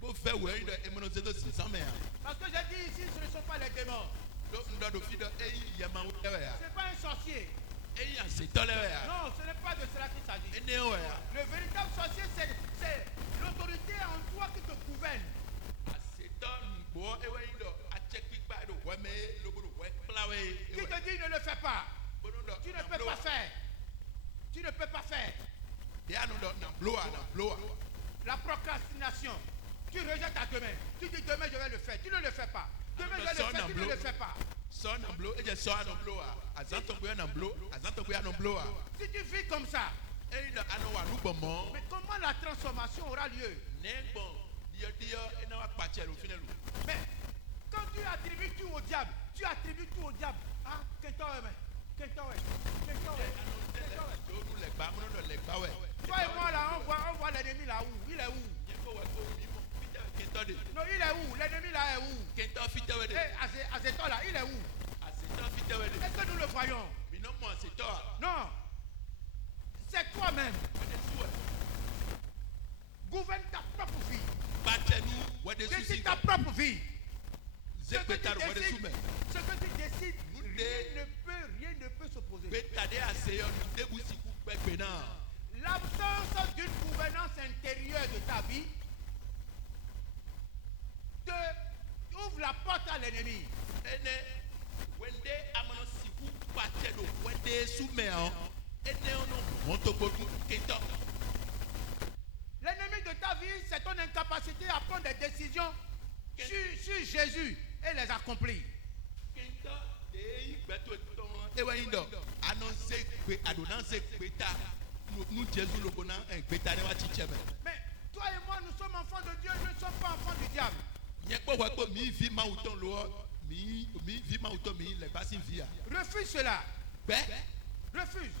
bo fɛ wɛri dɔ emɔnɔsɛtɔ sisan mɛ yan. Parce que j'ai dit ici, ce ne sont pas les démons. do ŋdɔ do fi dɔ eyi yɛmawo lɛ wɛ Ce yan. n'est pas un sorcier. eyi asetɔ lɛ wɛ yan. Non, ce n'est pas de cela qu'il s'agit. ene wɛ yan. Le véritable sorcier, c'est l'autorité en toi qui te gouverne. asetɔ nugbɔ ewɛ yi dɔ atsɛ kpikpa do wɛmɛ lobo do wɛ kplawɛ. Qui te dit ne le fais pas. Tu ne peux pas faire. Tu ne peux pas faire. yanu dɔ na blowa na blowa. La procrastination. Tu rejettes à demain. Tu dis demain je vais le faire. Tu ne le fais pas. Demain je vais le faire. Tu ne le fais pas. sɔ na blo edze sɔ anɔ blowa azãtɔgbe na blo azãtɔgbe anɔ blowa. Si tu vis comme ça, eyi dɔ anɔ wa nugbɔmɔ. mais comment la transformation aura lieu? ne gbɔn diyɔdiyɔ ena wa kpatsɛ lo fi ne lo. Mais Quand tu attribues tout au diable, tu attribues tout au diable. Ah, qu'est-ce que toi et moi là, on voit l'ennemi là où? Il est où? Non, il est où? L'ennemi là est où? À cet temps là, il est où? Est-ce que nous le voyons? Non. C'est toi-même. Gouverne ta propre vie. Décide ta propre vie. Ce que tu décides, rien ne peut s'opposer. L'absence d'une gouvernance intérieure de ta vie te ouvre la porte à l'ennemi. L'ennemi de ta vie, c'est ton incapacité à prendre des décisions sur Jésus et les accomplir. Mais toi et moi, nous sommes enfants de Dieu, nous ne sommes pas enfants du diable. Refuse cela. Refuse.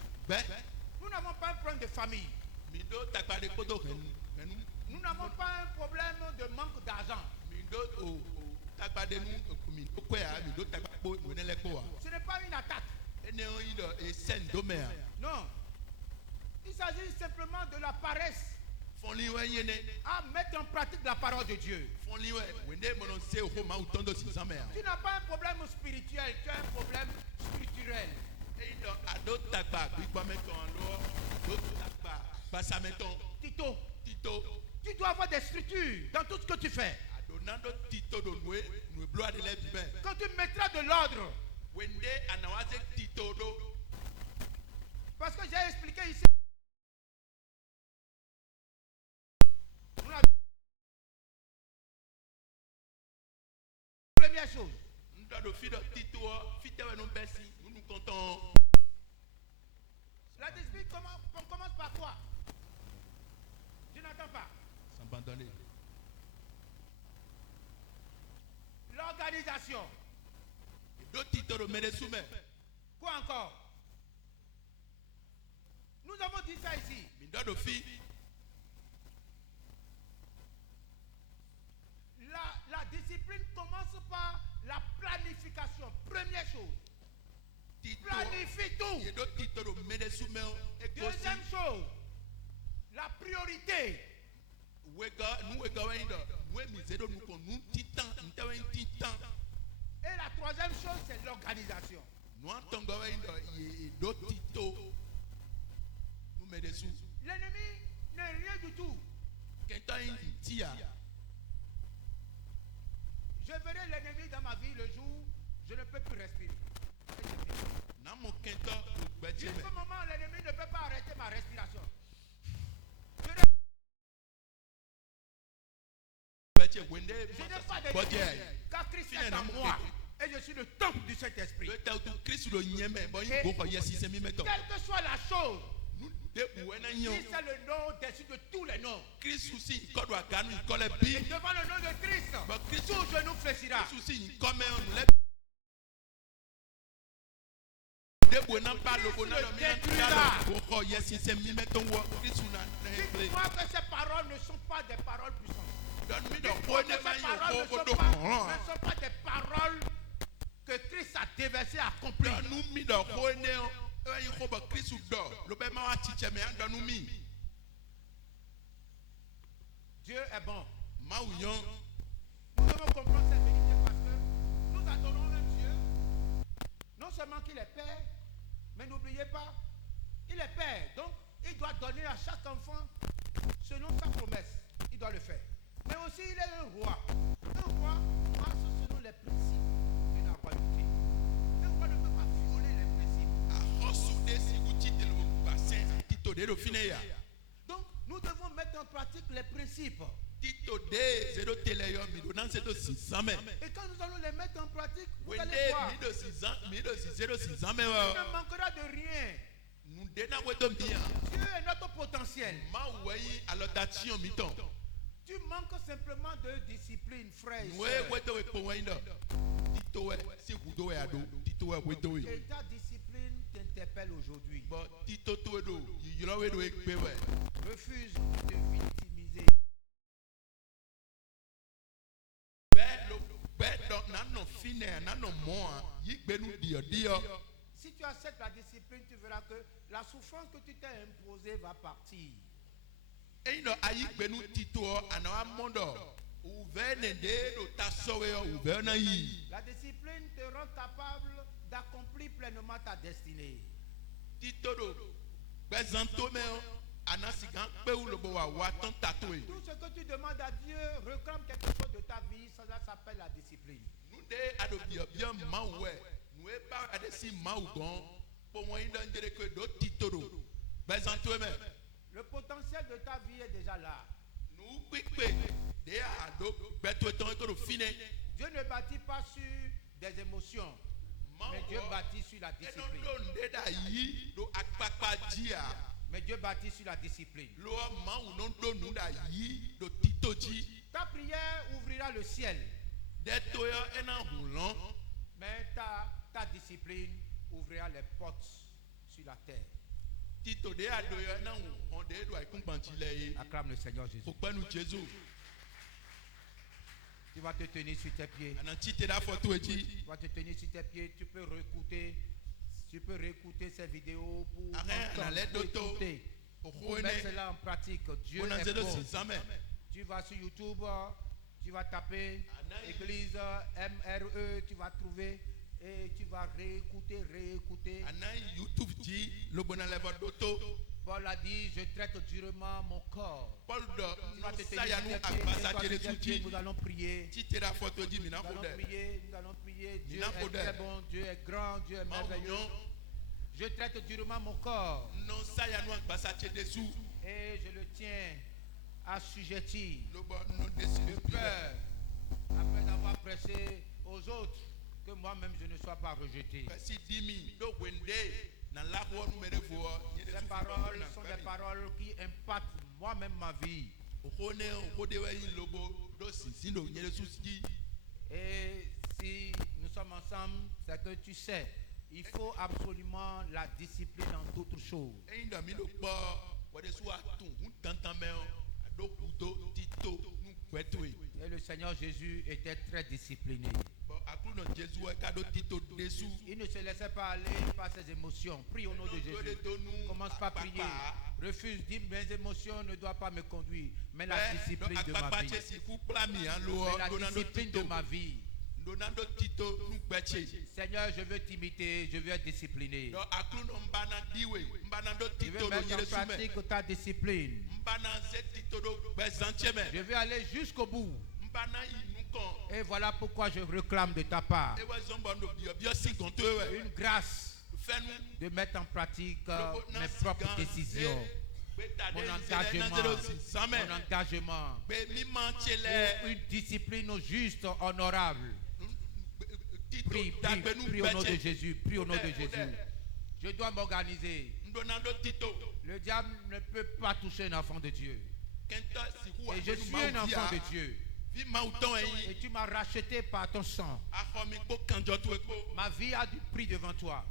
Nous n'avons pas un problème de famille. Nous n'avons pas un problème de manque d'argent. Ce n'est pas une attaque. Non. Il s'agit simplement de la paresse à mettre en pratique la parole de Dieu. Tu n'as pas un problème spirituel, tu as un problème spirituel. Tito, tu dois avoir des structures dans tout ce que tu fais. Quand tu mettras de l'ordre, parce que j'ai expliqué ici. Première chose. La discipline commence par quoi? Je n'entends pas. S'abandonner. L'organisation. Quoi encore? Nous avons dit ça ici. La discipline commence par la planification. Première chose. Planifie tout. Deuxième chose, la priorité. Et la troisième chose, c'est l'organisation. L'ennemi n'est rien du tout. Je verrai l'ennemi dans ma vie le jour où je ne peux plus respirer. Jusqu'au moment où l'ennemi ne peut pas arrêter ma respiration. Je n'ai pas de limite, car Christ est en moi. Et je suis le temple du Saint-Esprit. Quelle que soit la chose, si c'est le nom au-dessus de tous les noms. Et devant le nom de Christ, tout genou fléchira. Dites-moi que ces paroles ne sont pas des paroles puissantes. Dites-moi que ces paroles ne sont pas des paroles que Christ a déversées à accomplir. Dieu est bon. Nous devons comprendre cette vérité parce que nous adorons un Dieu, non seulement qu'il est Père, mais n'oubliez pas, il est Père. Donc, il doit donner à chaque enfant selon sa promesse. Il doit le faire. Mais aussi, il est un roi. Un roi marche selon les principes de la royauté. Un roi ne peut pas violer les principes. Donc, nous devons mettre en pratique les principes. Et quand nous allons les mettre en pratique, vous allez voir, il ne manquera de rien. Dieu est notre potentiel. Tu manques simplement de discipline, frère et Nous sœur. wedo ekpo wendo. Tito we si gudo we ado. Tito we wedo we. Et ta discipline t'interpelle aujourd'hui. But Tito to wedo. You know wedo ekpe we. Refuse de victimiser. Si tu acceptes la discipline, tu verras que la souffrance que tu t'es imposée va partir. La discipline te rend capable d'accomplir pleinement ta destinée. Tout ce que tu demandes à Dieu, réclame quelque chose de ta vie, ça s'appelle la discipline. Le potentiel de ta vie est déjà là. Dieu ne bâtit pas sur des émotions, mais Dieu bâtit sur la discipline. Mais Dieu bâtit sur la discipline. Ta prière ouvrira le ciel, mais ta discipline ouvrira les portes sur la terre. Acclame le Seigneur Jésus. Tu vas te tenir sur tes pieds. Tu vas te tenir sur tes pieds. Tu peux réécouter ces vidéos pour écouter, pour mettre cela en pratique. Dieu est bon. Tu vas sur YouTube, tu vas taper Église MRE, tu vas trouver et tu vas réécouter. Paul a dit, je traite durement mon corps. Tu vas te tenir sur tes pieds, nous allons prier. Nous allons prier. Dieu est très bon, Dieu est grand, Dieu est merveilleux. Je traite durement mon corps. Et je le tiens assujetti de peur, après avoir prêché aux autres, que moi-même je ne sois pas rejeté. Ces paroles sont des paroles qui impactent moi-même ma vie. Et si nous sommes ensemble, c'est que tu sais, il faut absolument la discipline en toutes choses. Et le Seigneur Jésus était très discipliné. Il ne se laissait pas aller par ses émotions. Prie au nom de Jésus. Commence par prier. Refuse, dis mes émotions ne doivent pas me conduire, mais la discipline de ma vie. Mais la discipline de ma vie. Seigneur, je veux t'imiter, je veux être discipliné. Je veux mettre en pratique ta discipline. Je veux aller jusqu'au bout. Et voilà pourquoi je réclame de ta part une grâce de mettre en pratique mes propres décisions. Mon engagement pour une discipline juste, honorable. Prie au nom de Jésus. Prie au nom de Jésus. Je dois m'organiser. Le diable ne peut pas toucher un enfant de Dieu. Et je suis un enfant de Dieu. Et tu m'as racheté par ton sang. Ma vie a du prix devant toi.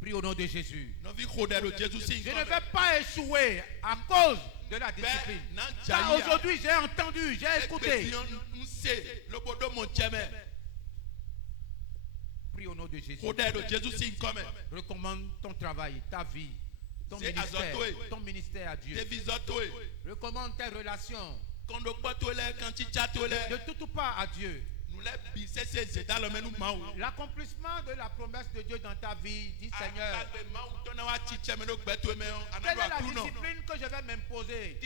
Prie au nom de Jésus. Je ne vais pas échouer à cause de la discipline. Car aujourd'hui, j'ai entendu, j'ai écouté. Prie au nom de Jésus. Recommande ton travail, ta vie, ton ministère à Dieu. Recommande tes relations de tout part à Dieu. L'accomplissement de la promesse de Dieu dans ta vie, dis Seigneur, quelle est la discipline que je vais m'imposer?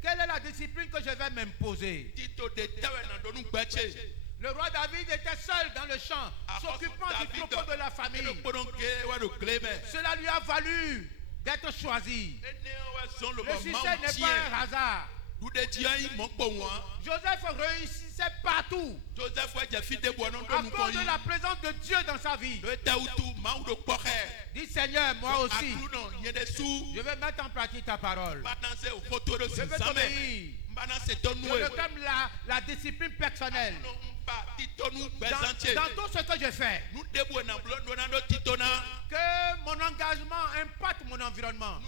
Quelle est la discipline que je vais m'imposer? Le roi David était seul dans le champ, s'occupant du troupeau de la famille. Cela lui a valu d'être choisi. Le succès n'est pas un hasard. Nous de Dieu, il manque pour moi. Joseph réussissait partout Joseph, ouais, j'ai fait des bois non à cause de la présence de Dieu dans sa vie. Dis Seigneur, moi aussi, je vais mettre en pratique ta parole. Je vais t'obéir. Je réclame la discipline personnelle. Dans tout ce que je fais, que mon engagement impacte mon environnement.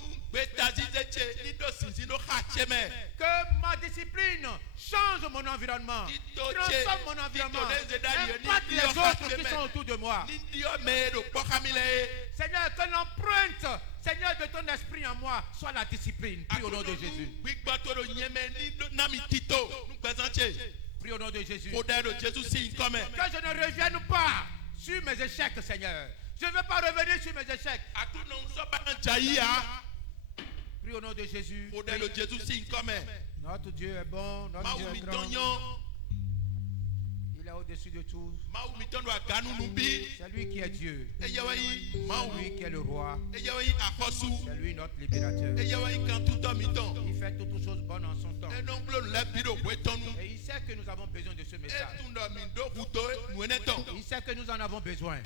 Que ma discipline change mon environnement, transforme mon environnement, impacte les autres qui sont autour de moi. Seigneur, que l'empreinte, Seigneur, de ton esprit en moi soit la discipline. Prie au nom de Jésus. Prie au nom de Jésus. Que je ne revienne pas sur mes échecs, Seigneur. Je ne veux pas revenir sur mes échecs. Prie au nom de Jésus. Notre Dieu est bon, notre Dieu est grand. Il est au-dessus de tout. C'est lui qui est Dieu. C'est lui qui est le roi. C'est lui notre libérateur. Il fait toutes choses bonnes en son temps. Et il sait que nous avons besoin de ce message. Il sait que nous en avons besoin.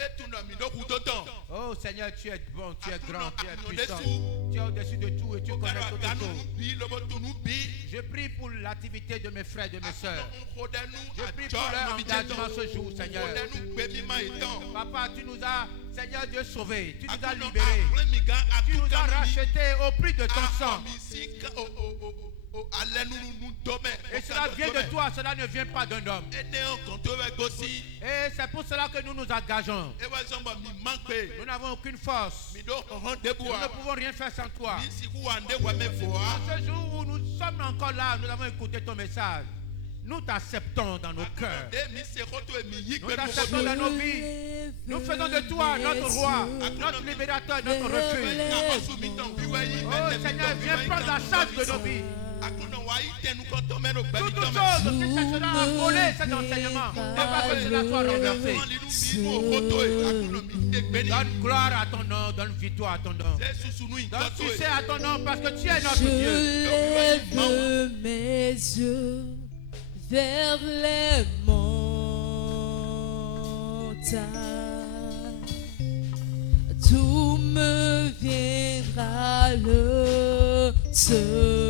Oh Seigneur, tu es bon, tu es grand, tu es puissant. Tu es au-dessus de tout et tu connais toutes choses. Je prie pour l'activité de mes frères et de mes soeurs. Je prie pour leur engagement ce jour, Seigneur. Papa, tu nous as, Seigneur Dieu, sauvés. Tu nous as libérés. Tu nous as rachetés au prix de ton sang. Et cela vient de toi, cela ne vient pas d'un homme. Et c'est pour cela que nous nous engageons. Nous n'avons aucune force. Nous ne pouvons rien faire sans toi. Ce jour où nous sommes encore là, nous avons écouté ton message. Nous t'acceptons dans nos cœurs. Nous t'acceptons dans nos vies. Nous faisons de toi notre roi, notre libérateur, notre refuge. Oh Seigneur, viens prendre la charge de nos vies. Toute chose qui cherchera à voler cet enseignement, ne pas que cela soit renversé. Donne gloire à ton nom, donne victoire à ton nom. Donne succès à ton nom parce que tu es notre Dieu. Je lève mes yeux vers les montagnes. Tout me viendra le seul.